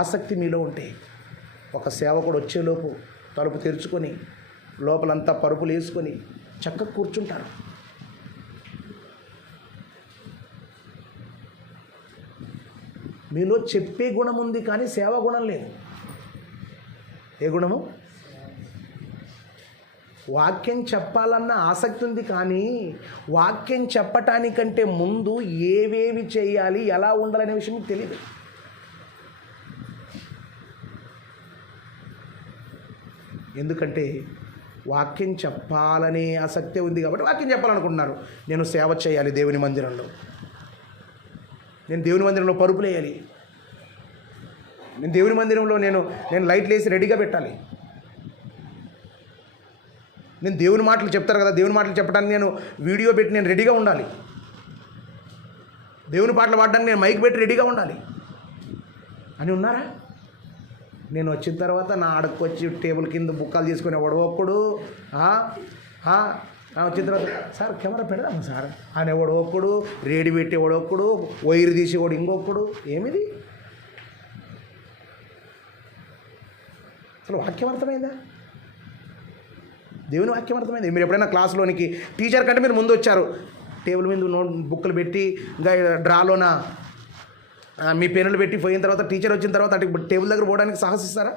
ఆసక్తి మీలో ఉంటే ఒక సేవకుడు వచ్చేలోపు తలుపు తెరుచుకొని లోపలంతా పరుపులు వేసుకొని చక్కగా కూర్చుంటారు. మీలో చెప్పే గుణం ఉంది కానీ సేవా గుణం లేదు. ఏ గుణము? వాక్యం చెప్పాలన్న ఆసక్తి ఉంది, కానీ వాక్యం చెప్పటానికంటే ముందు ఏవేవి చేయాలి, ఎలా ఉండాలనే విషయం మీకు తెలియదు. ఎందుకంటే వాక్యం చెప్పాలనే ఆసక్తే ఉంది కాబట్టి వాక్యం చెప్పాలనుకుంటున్నారు. నేను సేవ చేయాలి దేవుని మందిరంలో, నేను దేవుని మందిరంలో పరుపులు వేయాలి, నేను దేవుని మందిరంలో నేను లైట్లు వేసి రెడీగా పెట్టాలి, నేను దేవుని మాటలు చెప్తారు కదా, దేవుని మాటలు చెప్పడానికి నేను వీడియో పెట్టి నేను రెడీగా ఉండాలి, దేవుని పాటలు పాడడానికి నేను మైక్ పెట్టి రెడీగా ఉండాలి అని ఉన్నారా? నేను వచ్చిన తర్వాత నా ఆడకు వచ్చి టేబుల్ కింద బుక్కలు తీసుకుని ఎవడొక్కడు వచ్చిన తర్వాత సార్ కెమెరా పెడదాము సార్ అని ఎవడొక్కడు, రేడి పెట్టి ఎవడొక్కడు, వైరు తీసి వాడు ఇంకొకడు. ఏమిది అసలు? వాక్యం అర్థమైందా? దేవుని వాక్యం అర్థమైంది. మీరు ఎప్పుడైనా క్లాసులోనికి టీచర్ కంటే మీరు ముందు వచ్చారు, టేబుల్ మీద బుక్కులు పెట్టి ఇంకా డ్రాలోన మీ పెన్నులు పెట్టి పోయిన తర్వాత టీచర్ వచ్చిన తర్వాత అటు టేబుల్ దగ్గర పోవడానికి సాహసిస్తారా?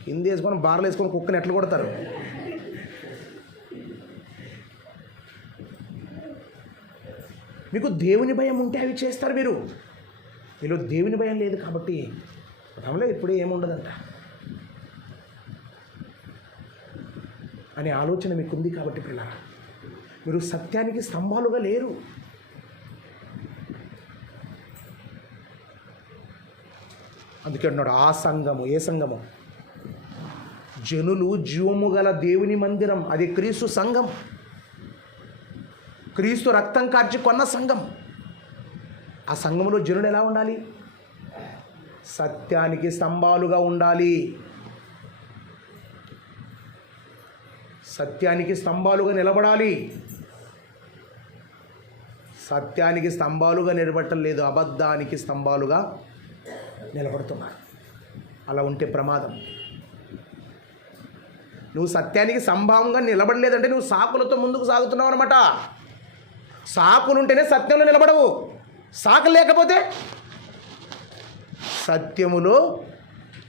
కింద వేసుకొని బార్లు వేసుకొని కుక్కని ఎట్లా కొడతారు? మీకు దేవుని భయం ఉంటే అవి చేస్తారు. మీలో దేవుని భయం లేదు కాబట్టి రమలే ఇప్పుడే ఏముండదంట అనే ఆలోచన మీకుంది కాబట్టి పిల్లరా, మీరు సత్యానికి స్తంభాలుగా లేరు. అందుకే అన్నాడు ఆ సంఘము. ఏ సంఘము? జనులు జీవము గల దేవుని మందిరం, అది క్రీస్తు సంఘం, క్రీస్తు రక్తం కార్చి కొన్న సంఘం. ఆ సంఘంలో జనులు ఎలా ఉండాలి? సత్యానికి స్తంభాలుగా ఉండాలి. సత్యానికి స్తంభాలుగా నిలబడాలి. సత్యానికి స్తంభాలుగా నిలబడటం లేదు, అబద్ధానికి స్తంభాలుగా నిలబడుతున్నారు. అలా ఉంటే ప్రమాదం. నువ్వు సత్యానికి సంభావంగా నిలబడలేదంటే నువ్వు సాకులతో ముందుకు సాగుతున్నావు అనమాట. సాకులుంటేనే సత్యంలో నిలబడవు, సాకు లేకపోతే సత్యములో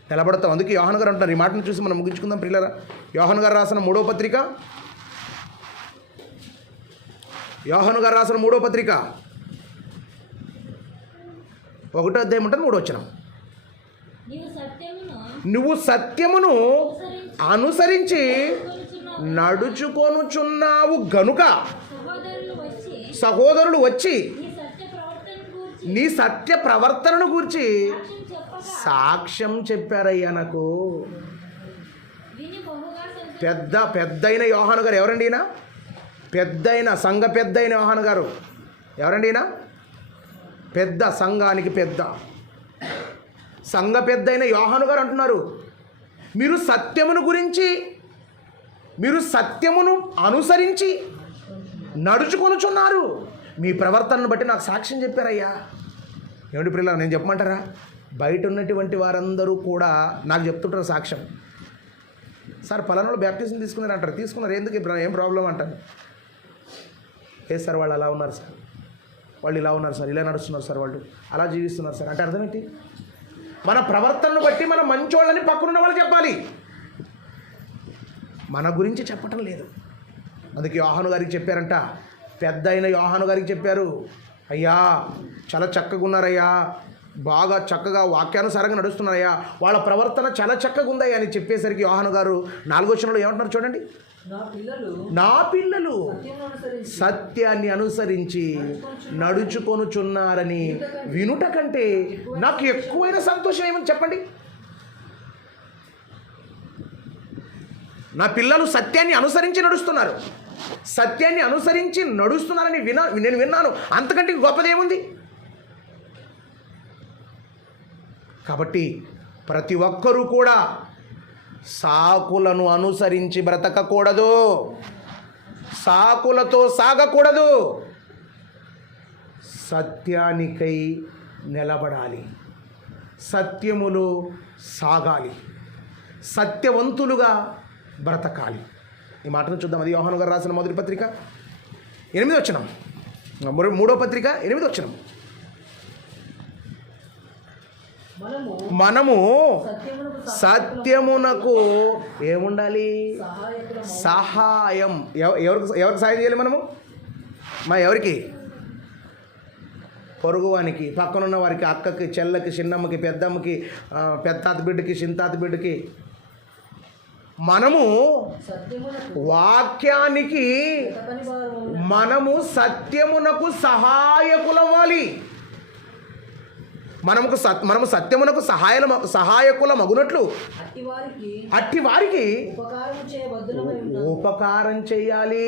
నిలబడతాం. అందుకే యోహాను గారు అంటున్నారు. ఈ మాటను చూసి మనం ముగించుకుందాం ప్రియులారా. యోహాను గారు రాసిన 3వ పత్రిక, యోహాను గారు రాసిన 3వ పత్రిక 1వ అధ్యాయం ఉంటుంది 3వ వచనం. నువ్వు సత్యమును అనుసరించి నడుచుకొనుచున్నావు గనుక సహోదరులు వచ్చి నీ సత్య ప్రవర్తనను గురించి సాక్ష్యం చెప్పారయ్యా నాకు. పెద్దయిన యోహాను గారు ఎవరండి? ఈయన సంఘ పెద్దయిన యోహాను గారు ఎవరండి? ఈయన పెద్ద, సంఘానికి పెద్ద, సంఘ పెద్దయిన యోహాను గారు అంటున్నారు, మీరు సత్యమును అనుసరించి నడుచుకొనుచున్నారు, మీ ప్రవర్తనను బట్టి నాకు సాక్ష్యం చెప్పారయ్యా. ఏమిటి ప్రియులారా, నేను చెప్పమంటారా? బయట ఉన్నటువంటి వారందరూ కూడా నాకు చెప్తుంటారు సాక్ష్యం. సార్ పలానాలో బ్యాప్టిజం తీసుకున్నారంటారు. తీసుకున్నారు, ఎందుకు ఏం ప్రాబ్లం అంటారు. ఏ సార్ వాళ్ళు అలా ఉన్నారు సార్, వాళ్ళు ఇలా ఉన్నారు సార్, ఇలా నడుస్తున్నారు సార్, వాళ్ళు అలా జీవిస్తున్నారు సార్ అంటే అర్థం ఏంటి? మన ప్రవర్తనను బట్టి మనం మంచోళ్ళని పక్కనున్న వాళ్ళు చెప్పాలి, మన గురించి చెప్పటం లేదు. అందుకే యోహాను గారికి చెప్పారంట, పెద్ద అయిన యోహాను గారికి చెప్పారు, అయ్యా చాలా చక్కగా ఉన్నారయ్యా, బాగా చక్కగా వాక్యానుసారంగా నడుస్తున్నారయ్యా, వాళ్ళ ప్రవర్తన చాలా చక్కగా ఉందయ్యా అని చెప్పేసరికి యోహాను గారు 4వ వచనంలో ఏమంటున్నారు చూడండి. నా పిల్లలు సత్యాన్ని అనుసరించి నడుచుకొనుచున్నారని వినుట కంటే నాకు ఎక్కువైన సంతోషం ఏమని చెప్పండి. నా పిల్లలు సత్యాన్ని అనుసరించి నడుస్తున్నారు, సత్యాన్ని అనుసరించి నడుస్తున్నారని నేను విన్నాను, అంతకంటే గొప్పదేముంది? కాబట్టి ప్రతి ఒక్కరూ కూడా సాకులను అనుసరించి బ్రతకకూడదు, సాకులతో సాగకూడదు, సత్యానికై నిలబడాలి, సత్యములో సాగాలి, సత్యవంతులుగా బ్రతకాలి. ఈ మాటను చూద్దాం. అది యోహాను గారు రాసిన మొదటి పత్రిక 8వ వచనం, 3వ పత్రిక 8వ వచనం. మనము సత్యమునకు ఏముండాలి? సహాయం. ఎవరికి సహాయం చేయాలి మనము? ఎవరికి? పొరుగువానికి, పక్కనున్న వారికి, అక్కకి, చెల్లకి, చిన్నమ్మకి, పెద్దమ్మకి, పెద్దాత బిడ్డకి, చింతాత బిడ్డకి. మనము వాక్యానికి, మనము సత్యమునకు సహాయకులవ్వాలి. మనము సత్యమునకు సహాయకుల మగునట్లు అట్టి వారికి ఉపకారం చేయాలి.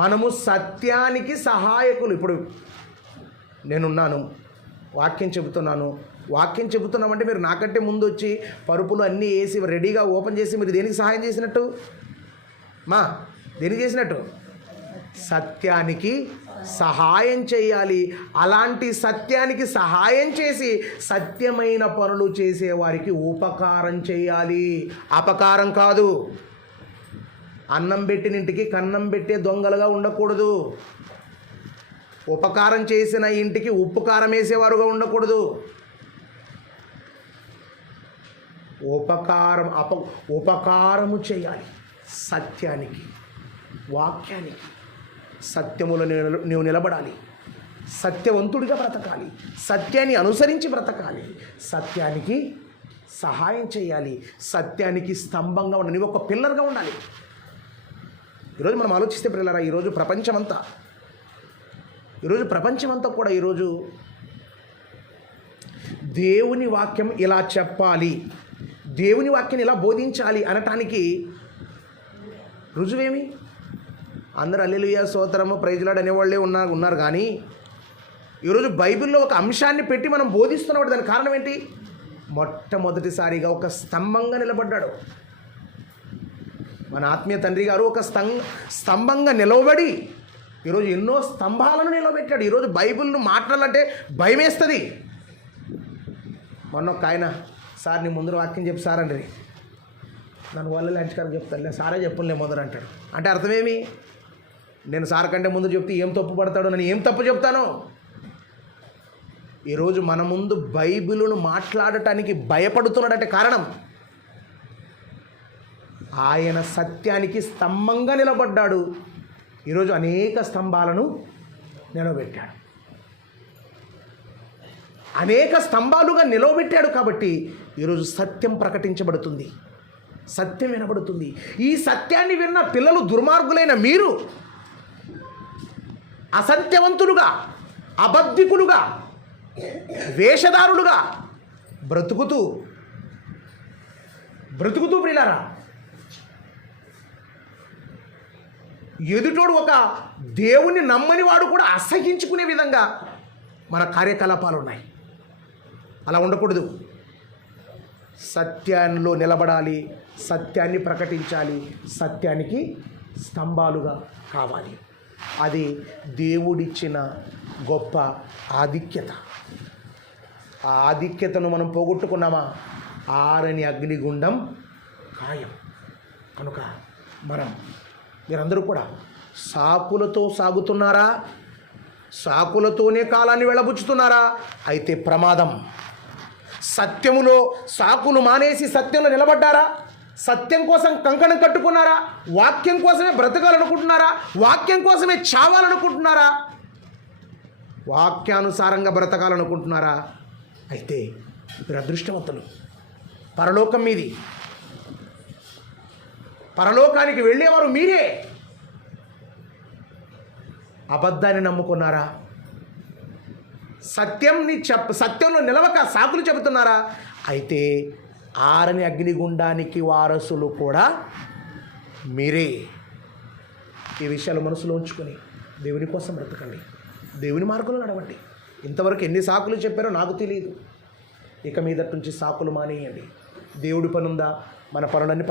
మనము సత్యానికి సహాయకులు. ఇప్పుడు నేనున్నాను, వాక్యం చెబుతున్నామంటే మీరు నాకంటే ముందు వచ్చి పరుపులు అన్నీ వేసి రెడీగా ఓపెన్ చేసి మీరు దేనికి సహాయం చేసినట్టు? దేనికి చేసినట్టు? సత్యానికి సహాయం చేయాలి. అలాంటి సత్యానికి సహాయం చేసి సత్యమైన పనులు చేసేవారికి ఉపకారం చేయాలి, అపకారం కాదు. అన్నం పెట్టిన ఇంటికి కన్నం పెట్టే దొంగలుగా ఉండకూడదు. ఉపకారం చేసిన ఇంటికి ఉప్పు కారం వేసేవారుగా ఉండకూడదు. ఉపకారము చేయాలి సత్యానికి, వాక్యానికి. సత్యములో నీవు నిలబడాలి, సత్యవంతుడిగా బ్రతకాలి, సత్యాన్ని అనుసరించి బ్రతకాలి, సత్యానికి సహాయం చేయాలి, సత్యానికి స్తంభంగా ఉండాలి. నీవు ఒక పిల్లర్గా ఉండాలి. ఈరోజు మనం ఆలోచిస్తే పిల్లరా, ఈరోజు ప్రపంచమంతా కూడా ఈరోజు దేవుని వాక్యం ఇలా చెప్పాలి, దేవుని వాక్యాన్ని ఇలా బోధించాలి అనటానికి రుజువేమి? అందరూ హల్లెలూయా స్తోత్రము ప్రైజ్ లార్డ్ అనేవాళ్ళే ఉన్నారు. కానీ ఈరోజు బైబిల్లో ఒక అంశాన్ని పెట్టి మనం బోధిస్తున్నప్పుడు దానికి కారణం ఏంటి? మొట్టమొదటిసారిగా ఒక స్తంభంగా నిలబడ్డాడు మన ఆత్మీయ తండ్రి గారు. ఒక స్తంభంగా నిలవబడి ఈరోజు ఎన్నో స్తంభాలను నిలబెట్టాడు. ఈరోజు బైబిల్ను మాట్లాడాలంటే భయం వేస్తుంది. మొన్న ఒక ఆయన, సార్ నీ ముందర వాక్యం చెప్పు సార్ అండి, నన్ను వాళ్ళ లంచకారం చెప్తాను, సారే చెప్పులే ముందర అంటాడు. అంటే అర్థమేమి? నేను సార్ కంటే ముందు చెప్తే ఏం తప్పు పడతాడో, నేను ఏం తప్పు చెప్తాను? ఈరోజు మన ముందు బైబిలును మాట్లాడటానికి భయపడుతున్నాడంటే కారణం ఆయన సత్యానికి స్తంభంగా నిలబడ్డాడు. ఈరోజు అనేక స్తంభాలను నిలబెట్టాడు. అనేక స్తంభాలుగా నిలవబెట్టాడు కాబట్టి ఈరోజు సత్యం ప్రకటించబడుతుంది, సత్యం వినబడుతుంది. ఈ సత్యాన్ని విన్న పిల్లలు, దుర్మార్గులైన మీరు అసత్యవంతులుగా, అబద్ధికులుగా, వేషధారులుగా బ్రతుకుతూ ప్రియులారా, ఎదుటోడు ఒక దేవుణ్ణి నమ్మని వాడు కూడా అసహించుకునే విధంగా మన కార్యకలాపాలు ఉన్నాయి. అలా ఉండకూడదు. సత్యంలో నిలబడాలి, సత్యాన్ని ప్రకటించాలి, సత్యానికి స్తంభాలుగా కావాలి. అది దేవుడిచ్చిన గొప్ప ఆధిక్యత. ఆ ఆధిక్యతను మనం పోగొట్టుకున్నామా, ఆరని అగ్నిగుండం ఖాయం. కనుక మీరందరూ కూడా సాకులతో సాగుతున్నారా? సాకులతోనే కాలాన్ని వెళ్ళబుచ్చుతున్నారా? అయితే ప్రమాదం. సత్యములో సాకులు మానేసి సత్యంలో నిలబడ్డారా? సత్యం కోసం కంకణం కట్టుకున్నారా? వాక్యం కోసమే బ్రతకాలనుకుంటున్నారా? వాక్యం కోసమే చావాలనుకుంటున్నారా? వాక్యానుసారంగా బ్రతకాలనుకుంటున్నారా? అయితే మీరు అదృష్టవంతులు. పరలోకం మీది, పరలోకానికి వెళ్ళేవారు మీరే. అబద్ధాన్ని నమ్ముకున్నారా? సత్యంలో నిలవక సాకులు చెబుతున్నారా? అయితే ఆరని అగ్నిగుండానికి వారసులు కూడా మీరే. ఈ విషయాలు మనసులో ఉంచుకొని దేవుని కోసం బ్రతకండి, దేవుని మార్గంలో నడవండి. ఇంతవరకు ఎన్ని సాకులు చెప్పారో నాకు తెలియదు. ఇక మీదటి నుంచి సాకులు మానేయండి. దేవుడి పని ఉందా, మన పనులన్నీ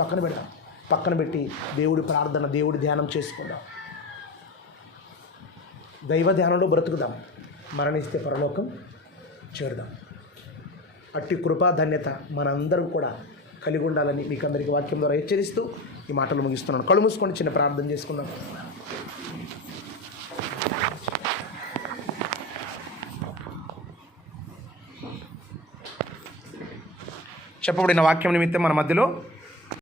పక్కన పెట్టి దేవుడి ప్రార్థన, దేవుడి ధ్యానం చేసుకుందాం. దైవ ధ్యానంలో బ్రతుకుదాం. మరణిస్తే పరలోకం చేరుదాం. అట్టి కృపా ధన్యత మనందరం కూడా కలిగి ఉండాలని మీకు అందరికీ వాక్యం ద్వారా హెచ్చరిస్తూ ఈ మాటలు ముగిస్తున్నాను. కళ్ళు మూసుకొని చిన్న ప్రార్థన చేసుకుందాం. చెప్పబడిన వాక్యం నిమిత్తం మన మధ్యలో